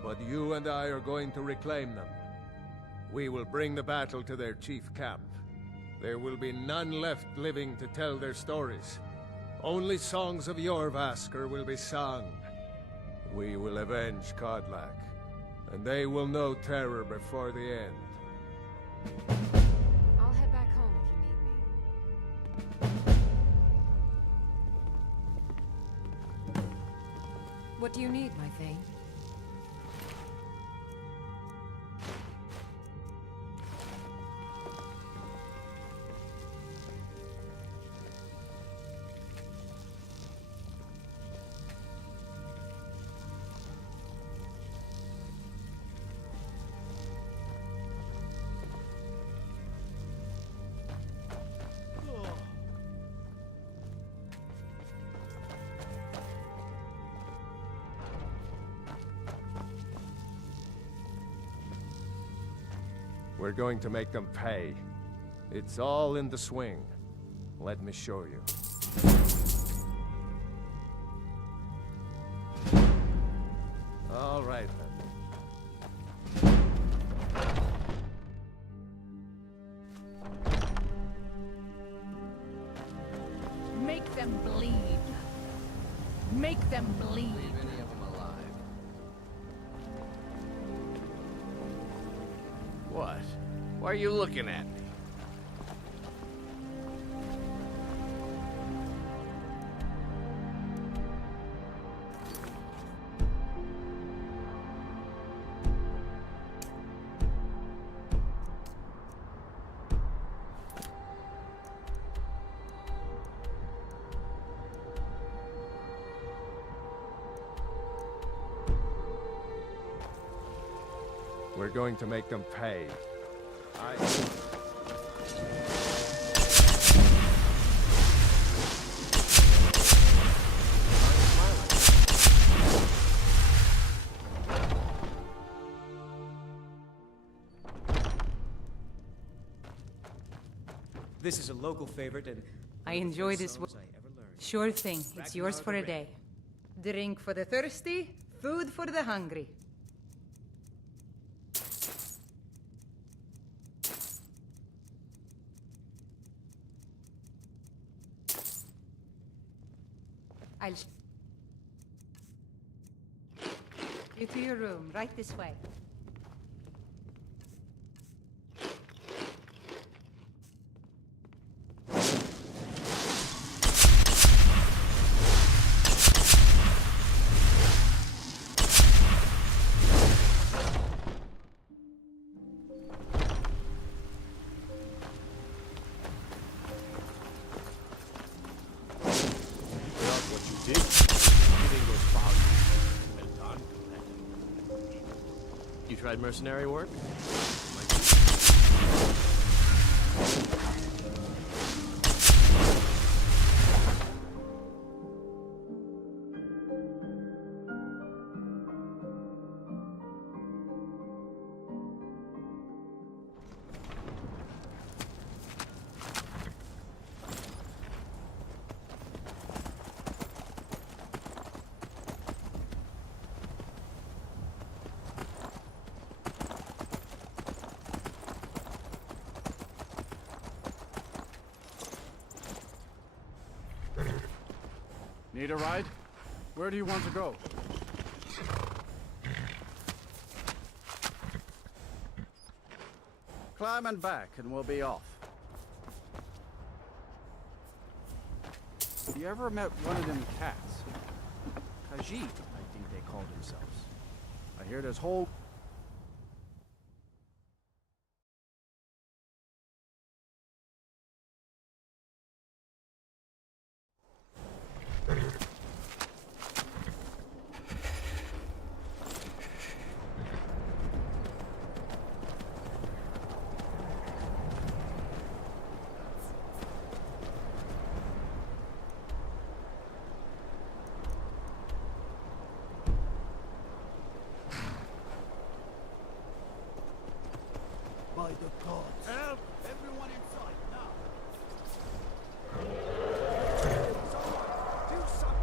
But you and I are going to reclaim them. We will bring the battle to their chief camp. There will be none left living to tell their stories. Only songs of Jorvaskr will be sung. We will avenge Godlak, and they will know terror before the end. I'll head back home if you need me. What do you need, my Thane? We're going to make them pay. It's all in the swing. Let me show you. All right, then. Make them bleed. Make them bleed. Leave any of them alive. What? Why are you looking at me? We're going to make them pay. This is a local favorite, and I enjoy this. Sure thing. It's yours for a day. Drink for the thirsty, food for the hungry. I'll you to your room, right this way. You tried mercenary work? Need a ride? Where do you want to go? Climb and back, and we'll be off. You ever met one of them cats? Khajiit, I think they called themselves. I hear this whole... By the gods. Help! Everyone inside, now! Someone, do something!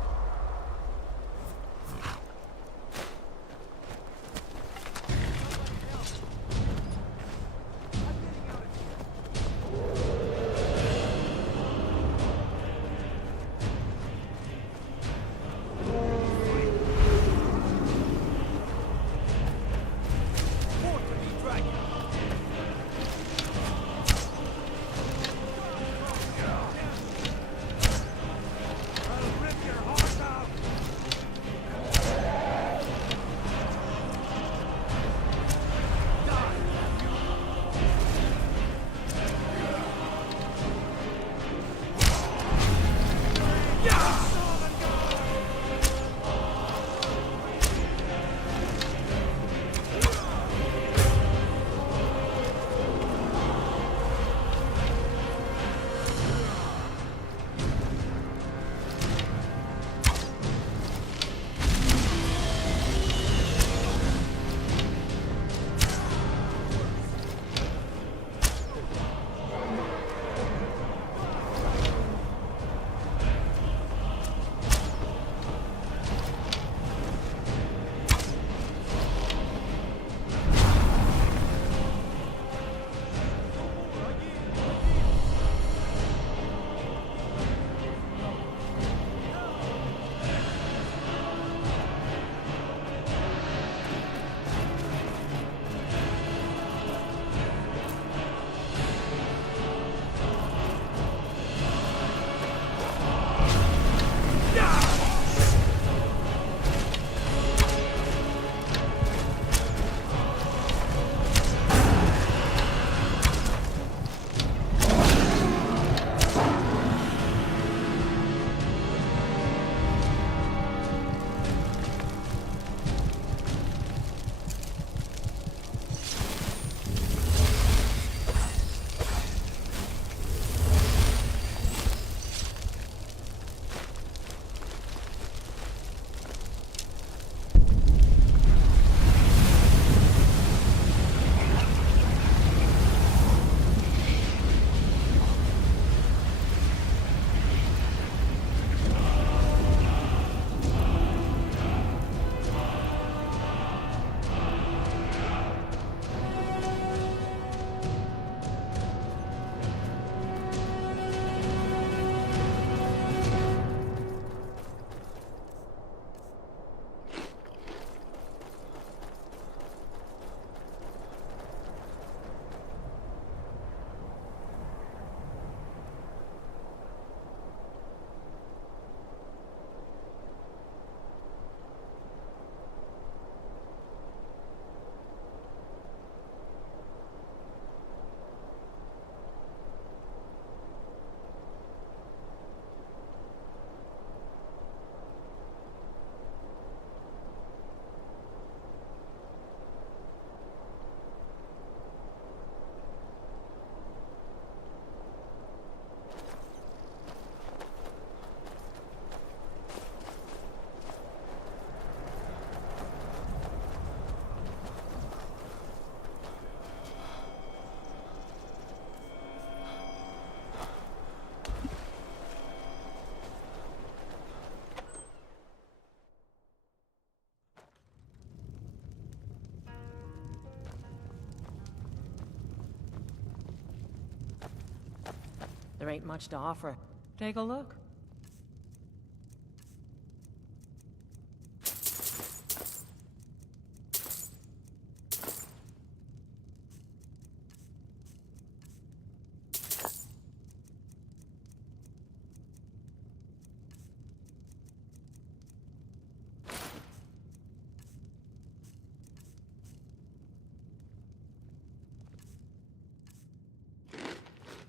There ain't much to offer. Take a look.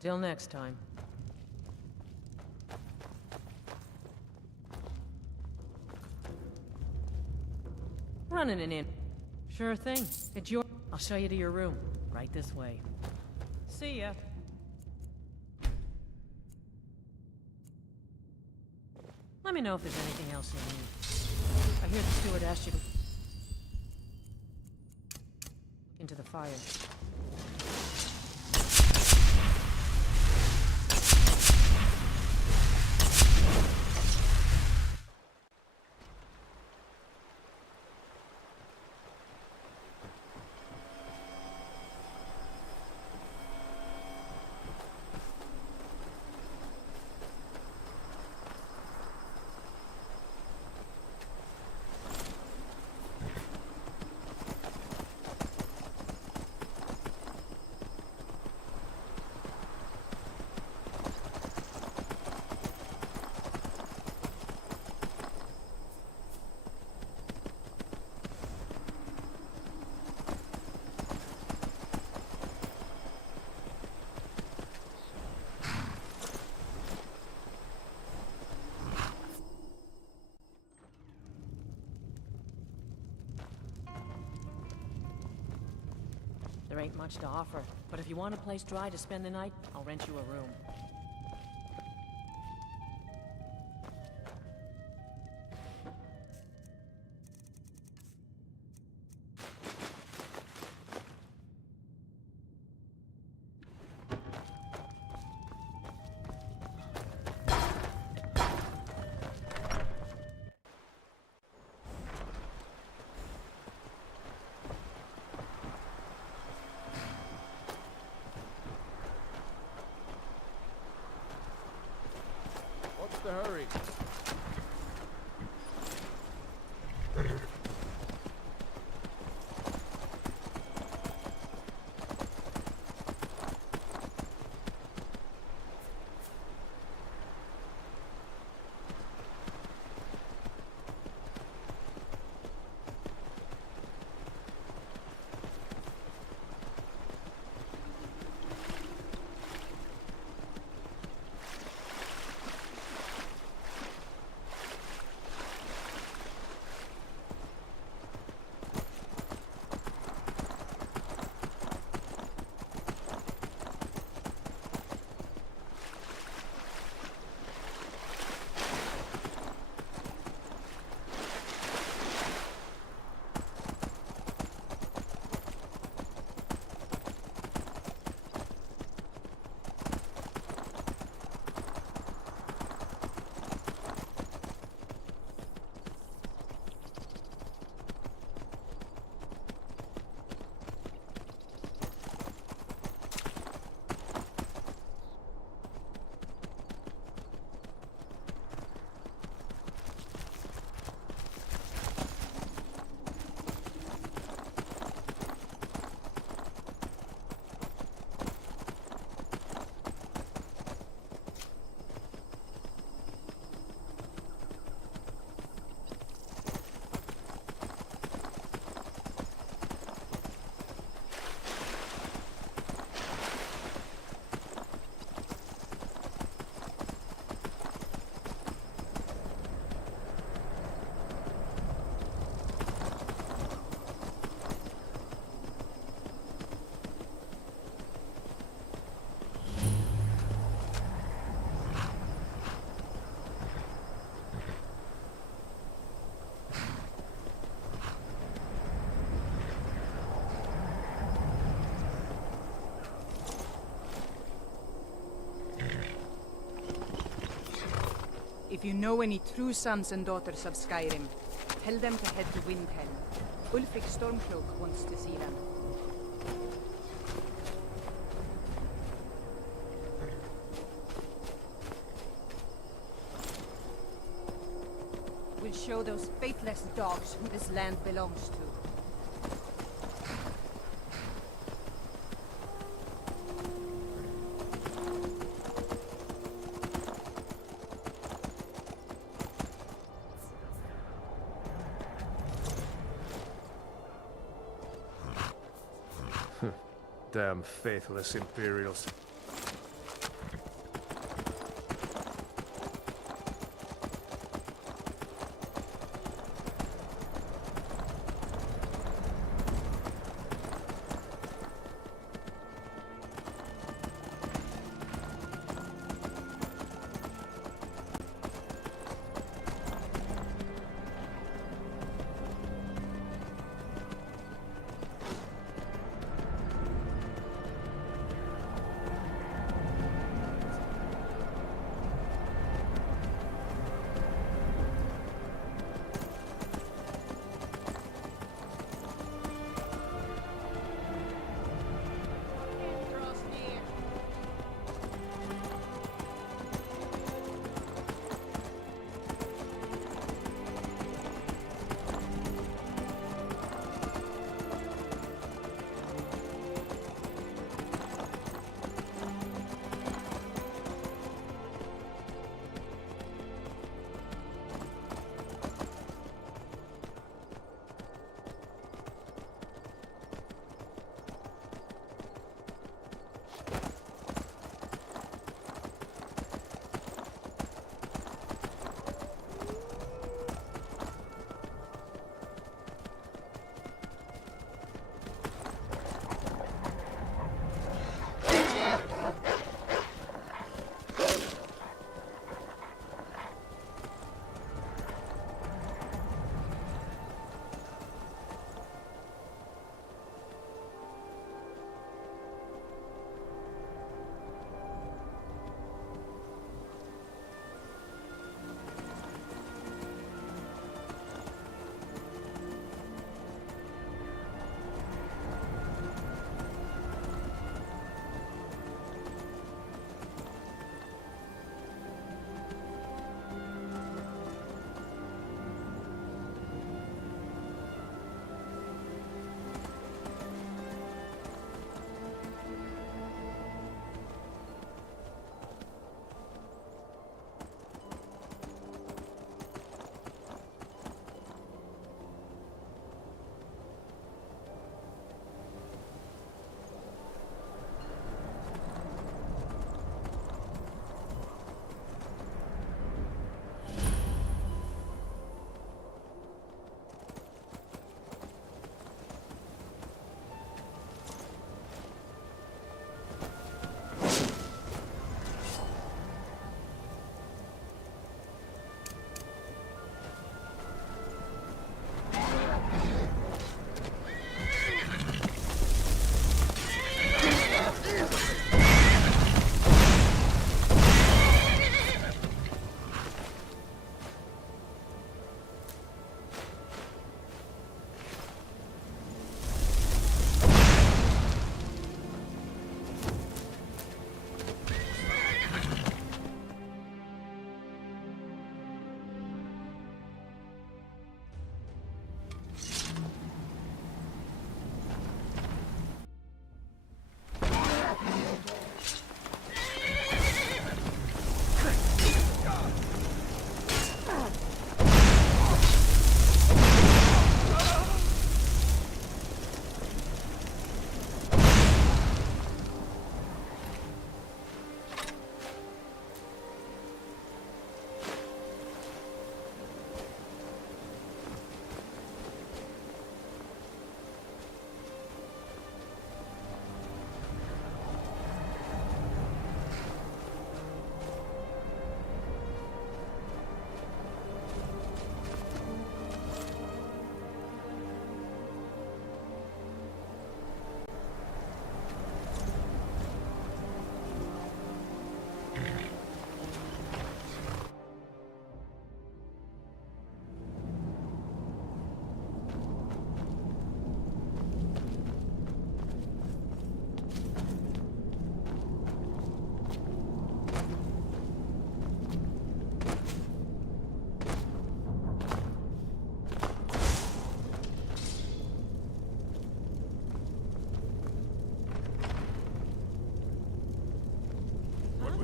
Till next time. Running an inn. Sure thing. It's your... I'll show you to your room. Right this way. See ya. Let me know if there's anything else you need. I hear the steward asked you to... into the fire. There ain't much to offer, but if you want a place dry to spend the night, I'll rent you a room. What's the hurry? If you know any true sons and daughters of Skyrim, tell them to head to Windhelm. Ulfric Stormcloak wants to see them. We'll show those faithless dogs who this land belongs to. Damn faithless Imperials.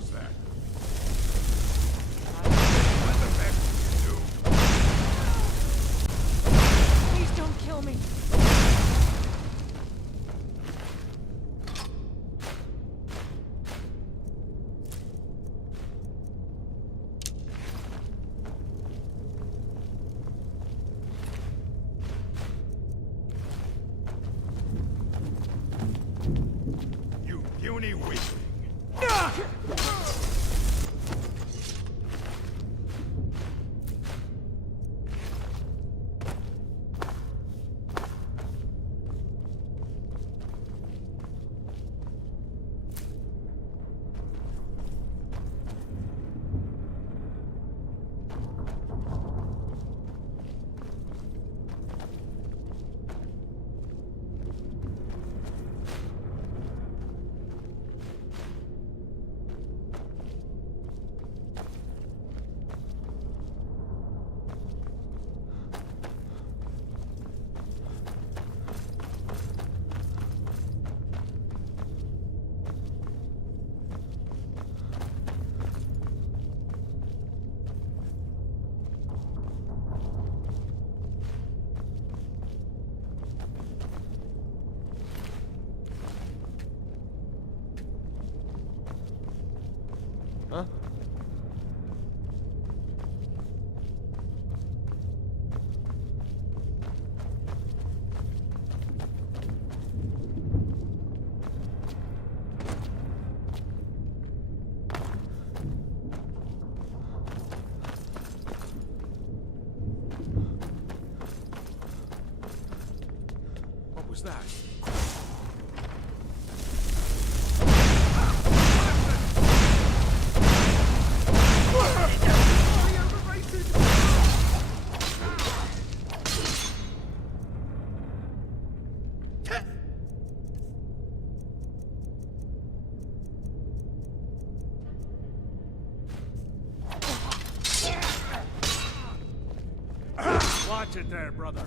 was that? Please don't kill me. You puny weakling. Huh? What was that? Watch it there, brother.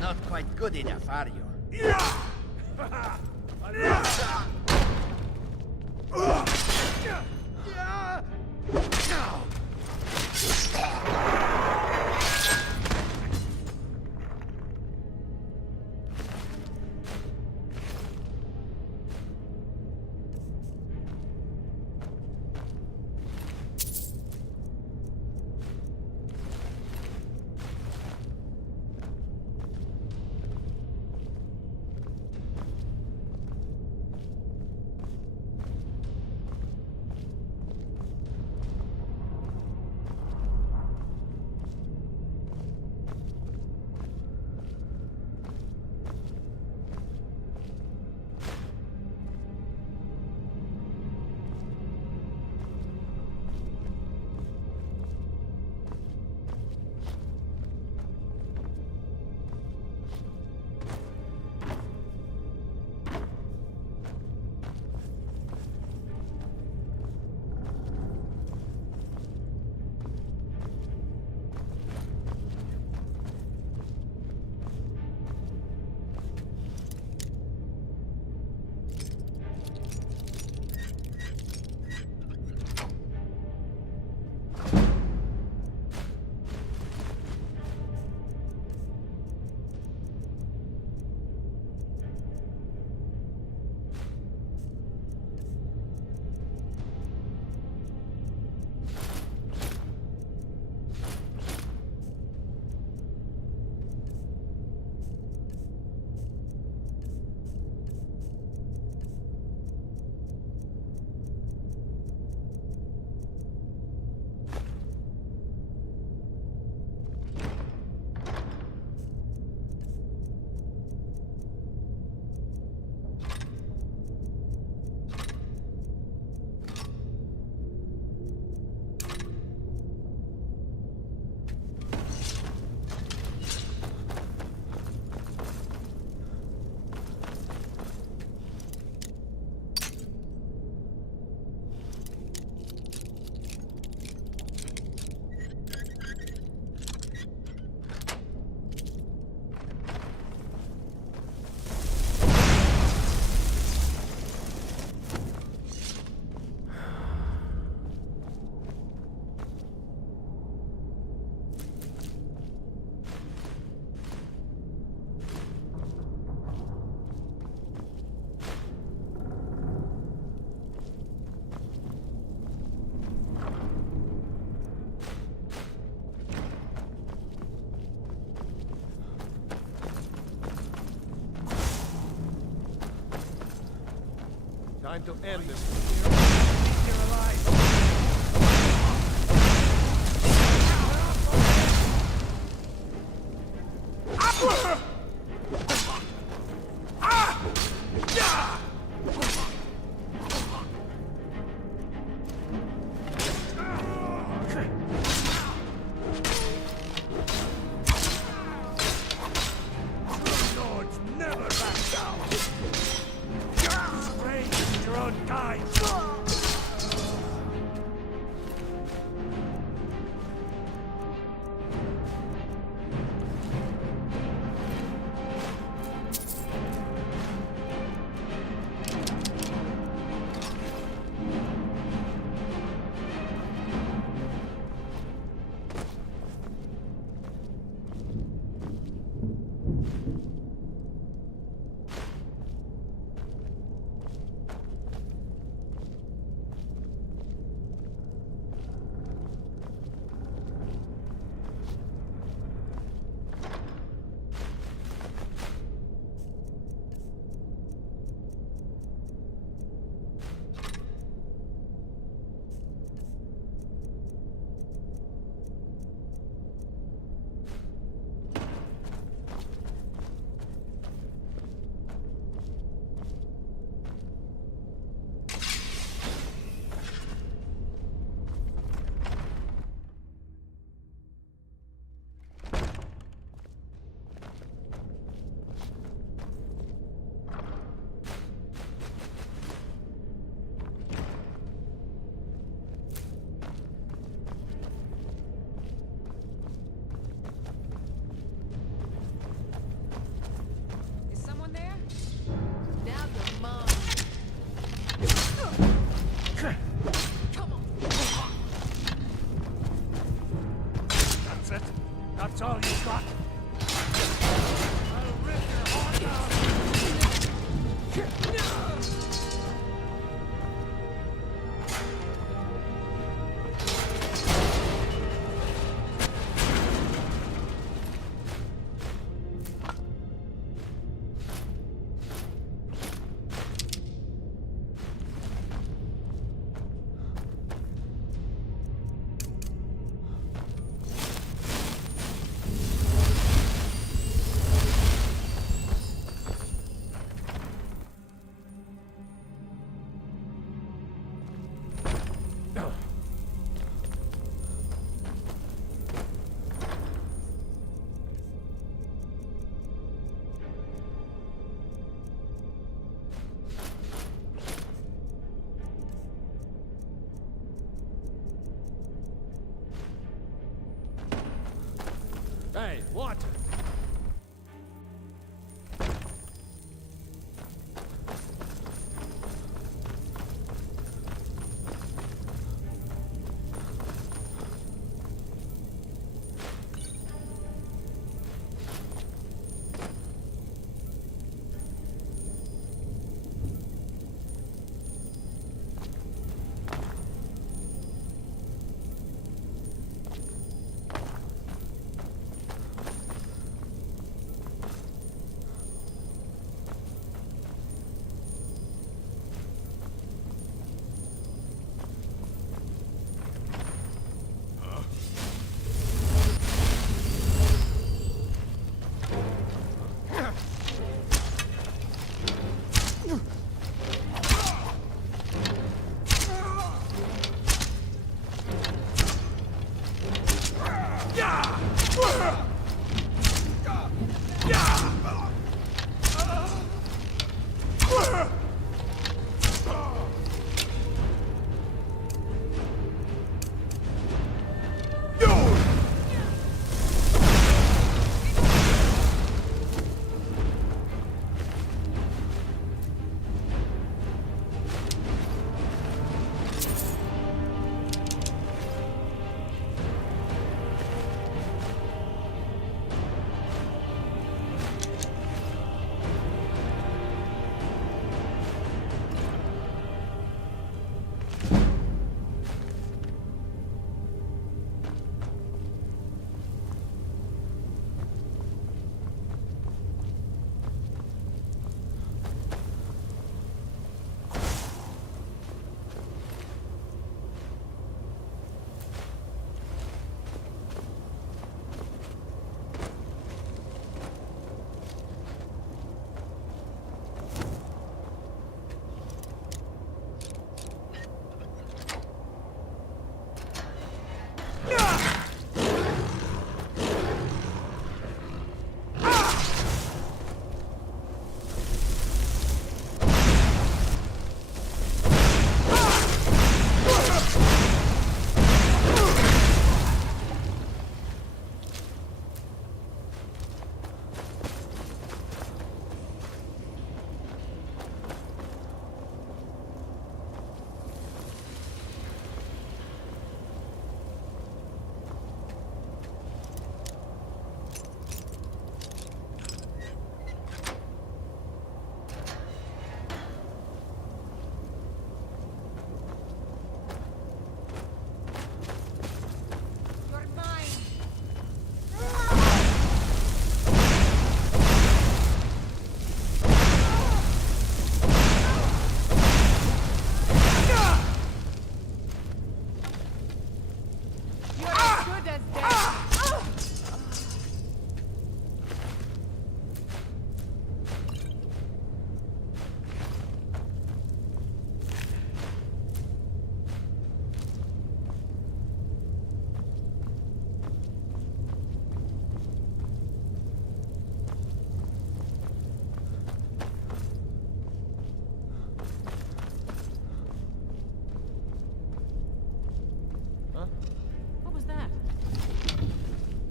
Not quite good enough, are you? Time to end this. You're alive. Lords never back down. Rage your own kind. Is someone there? Now you're mine. Come on. That's it. That's all you got. I'll rip your heart out. Hey, what?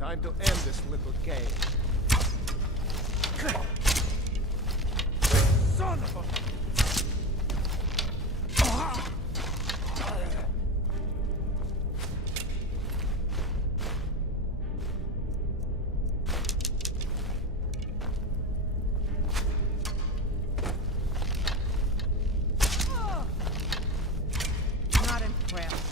Time to end this little game. Son of a... Not impressed.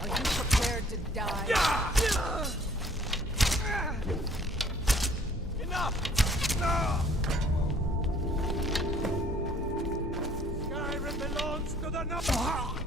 Are you prepared to die? Enough! Skyrim belongs to the number.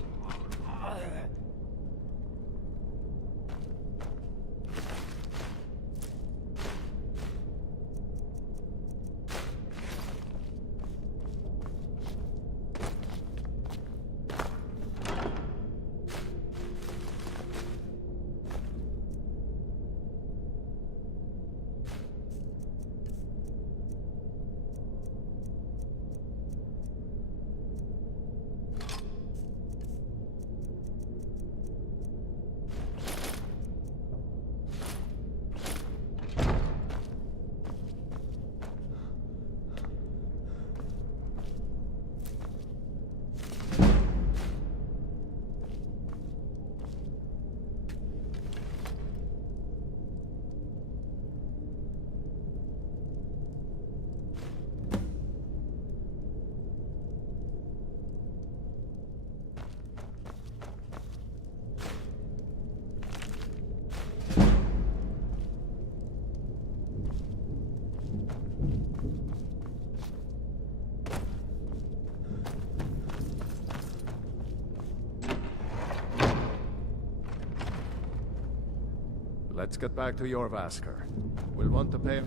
Let's get back to Jorvaskr. We'll want to pay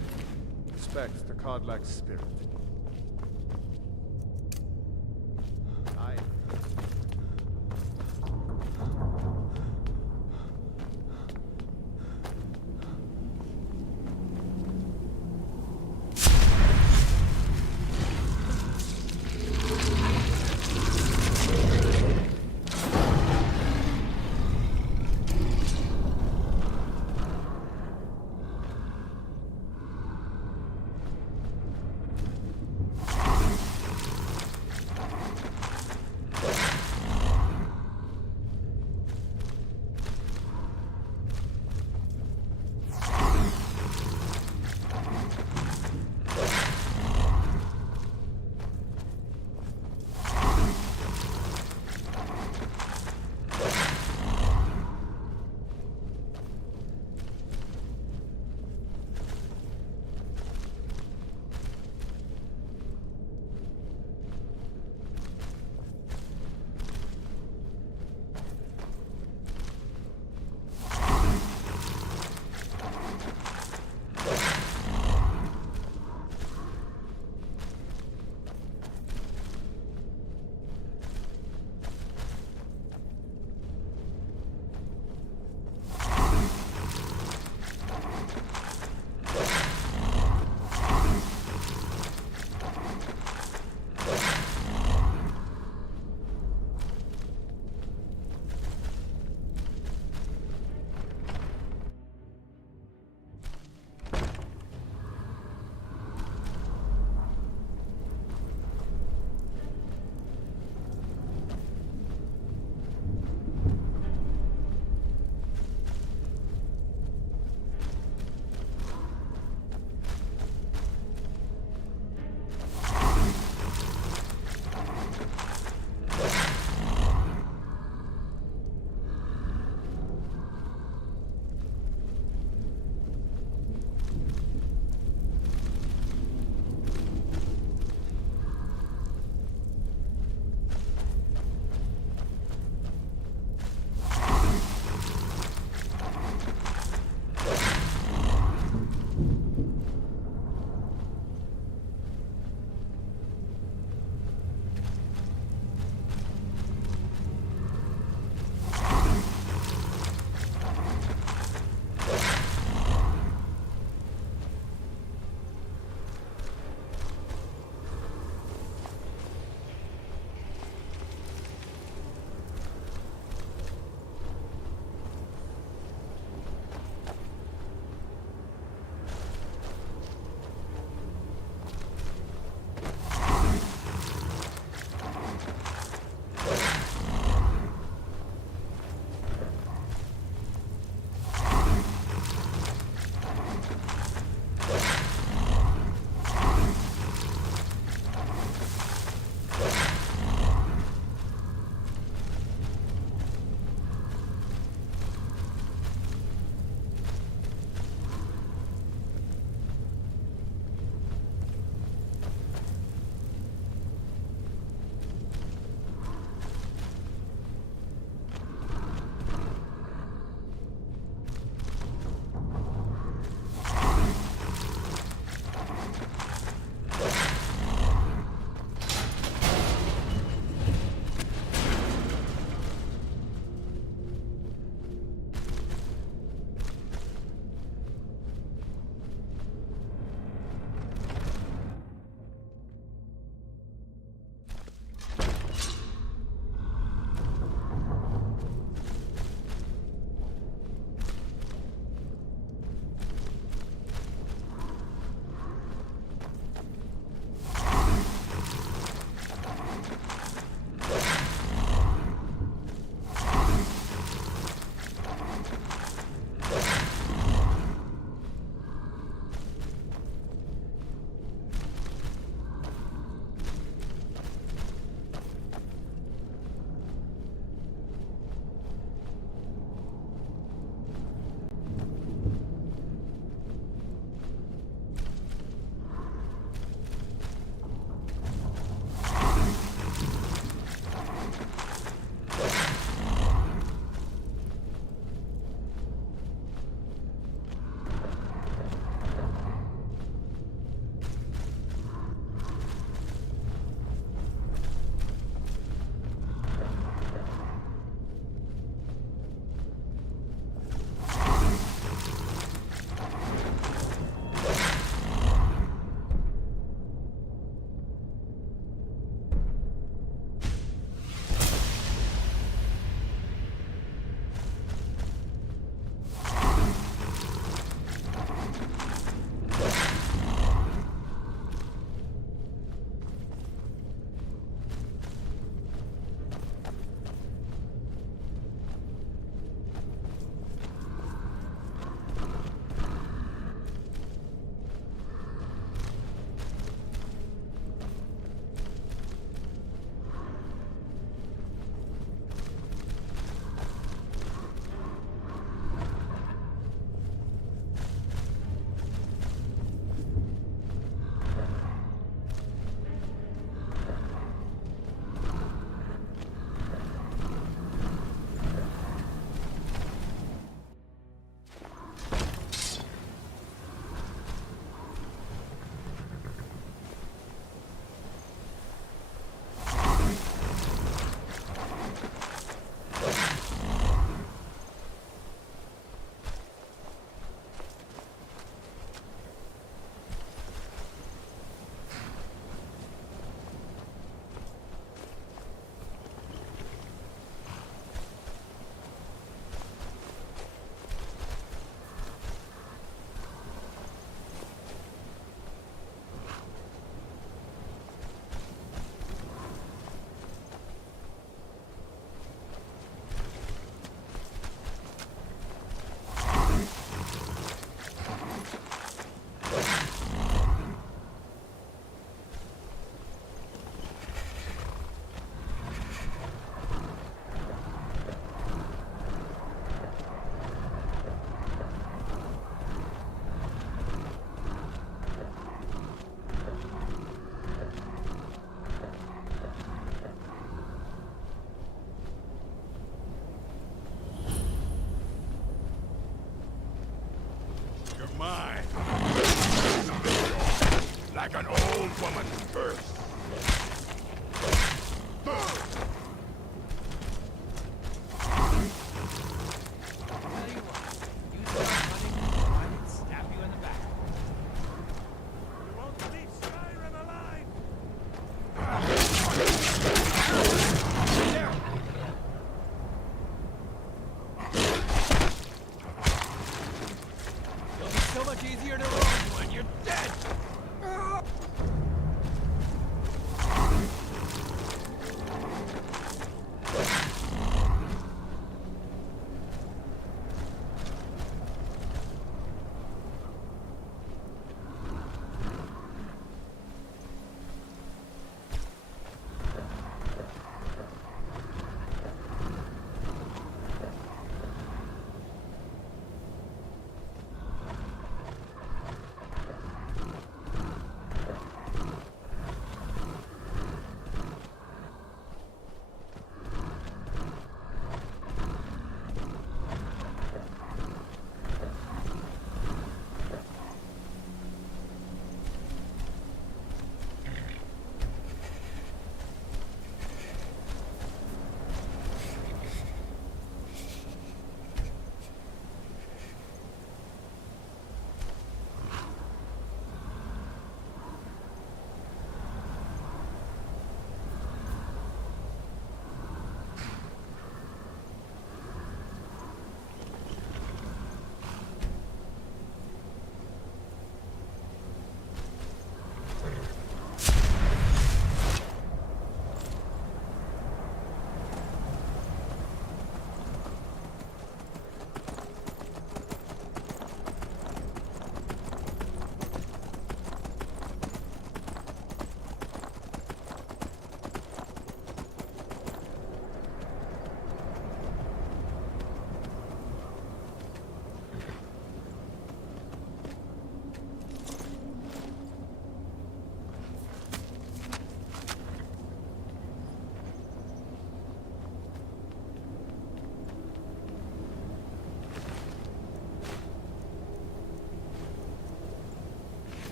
respects to Kodlak's spirit.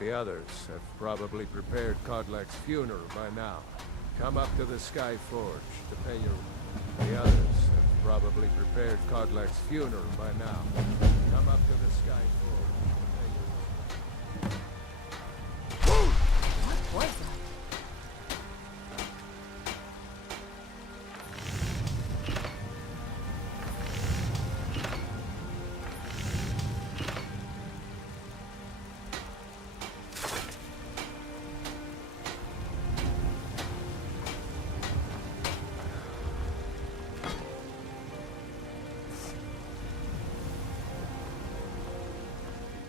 The others have probably prepared Kodlak's funeral by now. Come up to the Sky Forge to pay your... The others have probably prepared Kodlak's funeral by now. Come up to the Sky Forge to pay your... What was that?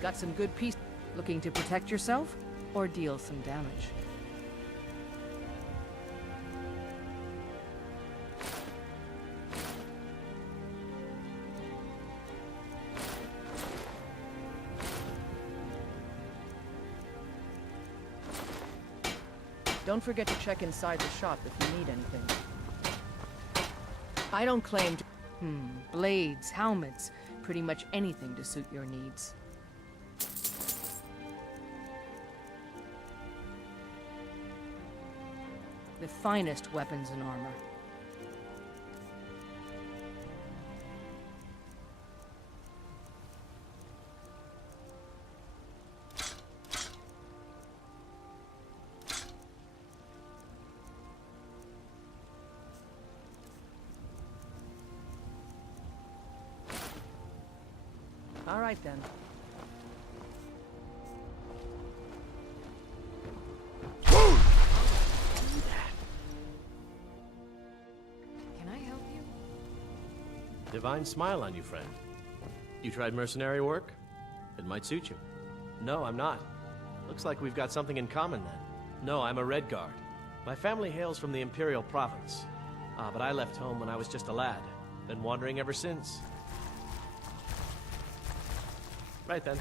Got some good piece. Looking to protect yourself or deal some damage? Don't forget to check inside the shop if you need anything. I don't claim to... blades, helmets, pretty much anything to suit your needs. The finest weapons and armor. All right, then. Can I help you? Divine smile on you, friend. You tried mercenary work? It might suit you. No, I'm not. Looks like we've got something in common then. No, I'm a Red Guard. My family hails from the Imperial Province. But I left home when I was just a lad. Been wandering ever since. Right then.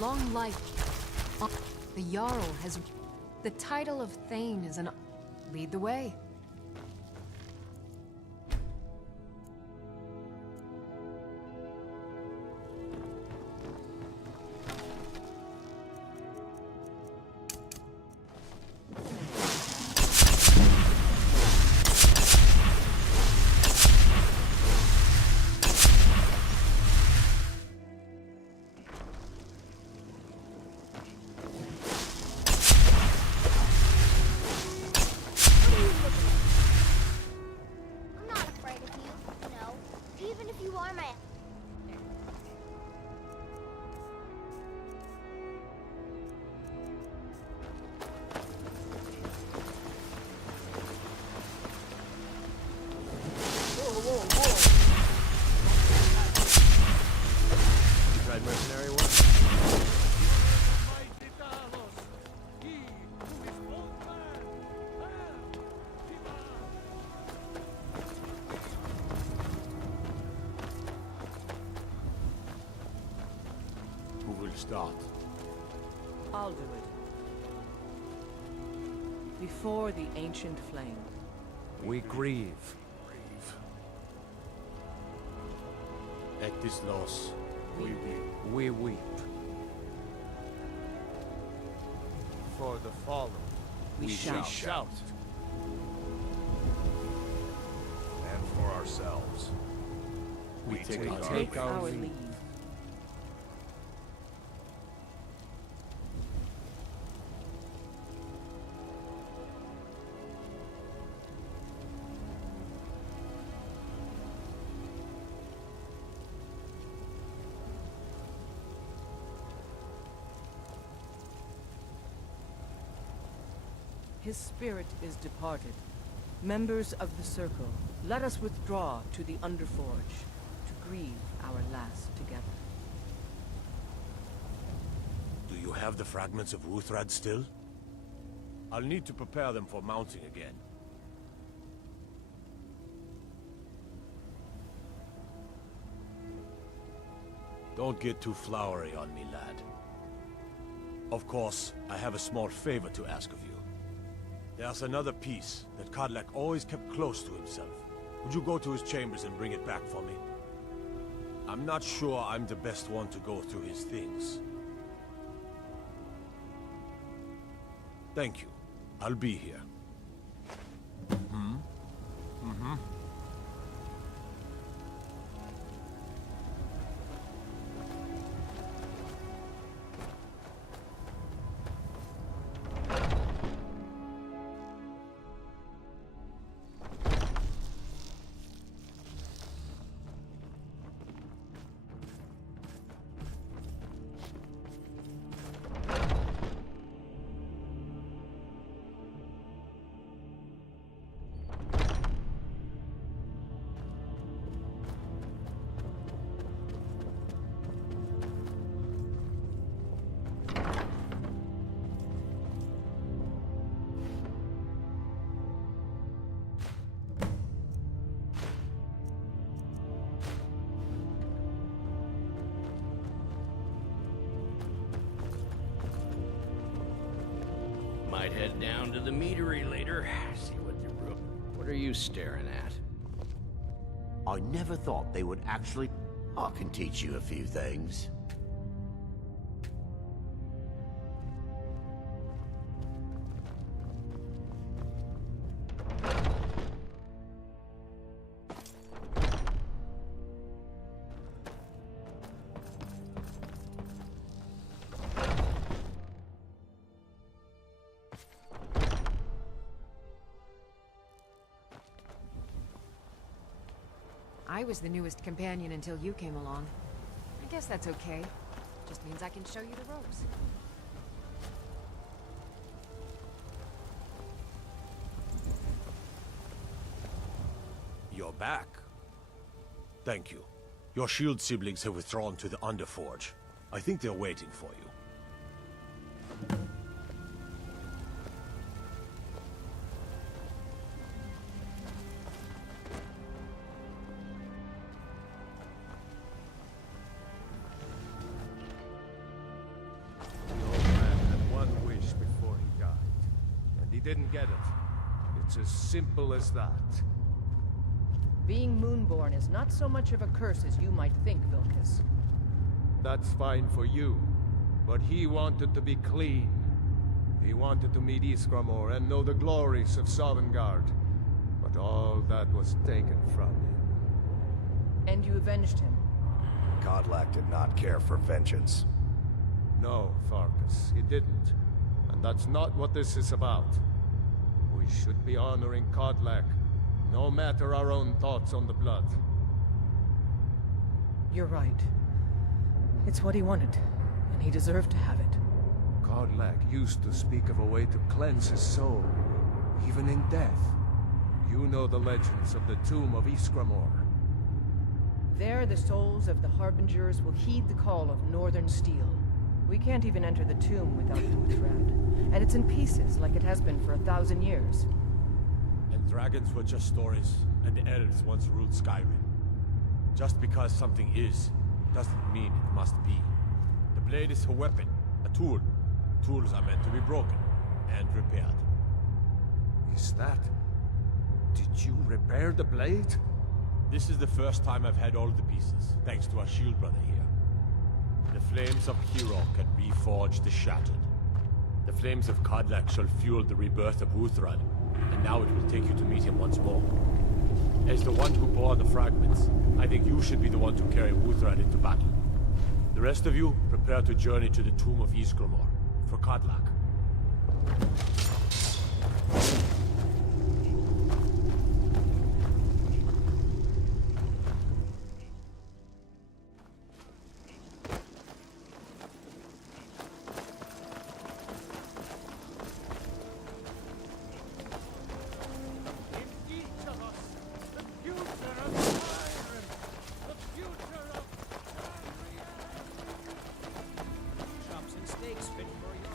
Long life. The Jarl has... The title of Thane is an... Lead the way. Start. I'll do it. Before the ancient flame. We grieve. At this loss, we weep. We weep. For the fallen, we shout. ourselves. We take our leave. His spirit is departed. Members of the Circle, let us withdraw to the Underforge to grieve our last together. Do you have the fragments of Uthrad still? I'll need to prepare them for mounting again. Don't get too flowery on me, lad. Of course, I have a small favor to ask of you. There's another piece that Kodlak always kept close to himself. Would you go to his chambers and bring it back for me? I'm not sure I'm the best one to go through his things. Thank you. I'll be here. Might head down to the meadery later, see what the room... What are you staring at? I never thought they would actually... I can teach you a few things. I was the newest companion until you came along. I guess that's okay. Just means I can show you the ropes. You're back. Thank you. Your shield siblings have withdrawn to the Underforge. I think they're waiting for you. Didn't get it. It's as simple as that. Being Moonborn is not so much of a curse as you might think, Vilkas. That's fine for you, but he wanted to be clean. He wanted to meet Iskramor and know the glories of Sovngarde, but all that was taken from him. And you avenged him? Kodlak did not care for vengeance. No, Farkas, he didn't. And that's not what this is about. We should be honoring Kodlak, no matter our own thoughts on the blood. You're right. It's what he wanted, and he deserved to have it. Kodlak used to speak of a way to cleanse his soul, even in death. You know the legends of the tomb of Iskramor. There, the souls of the Harbingers will heed the call of Northern Steel. We can't even enter the tomb without Uthrad, and it's in pieces like it has been for 1,000 years. And dragons were just stories, and the elves once ruled Skyrim. Just because something is, doesn't mean it must be. The blade is a weapon, a tool. Tools are meant to be broken, and repaired. Is that... Did you repair the blade? This is the first time I've had all the pieces, thanks to our shield brother here. The flames of Hero can reforge the shattered. The flames of Kodlak shall fuel the rebirth of Uthrad, and now it will take you to meet him once more. As the one who bore the fragments, I think you should be the one to carry Wuthrad into battle. The rest of you, prepare to journey to the tomb of Ysgramor, for Kodlak.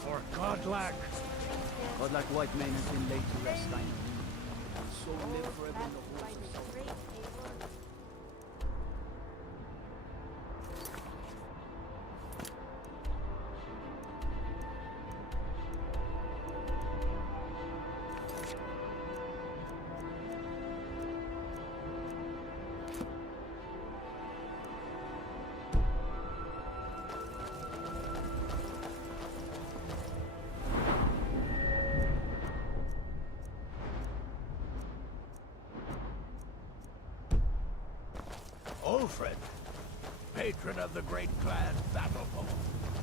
For Godlak! Godlak white men has been laid to rest, I know. So live forever in the halls of Solomon. Ulfred, patron of the great clan Battleborn.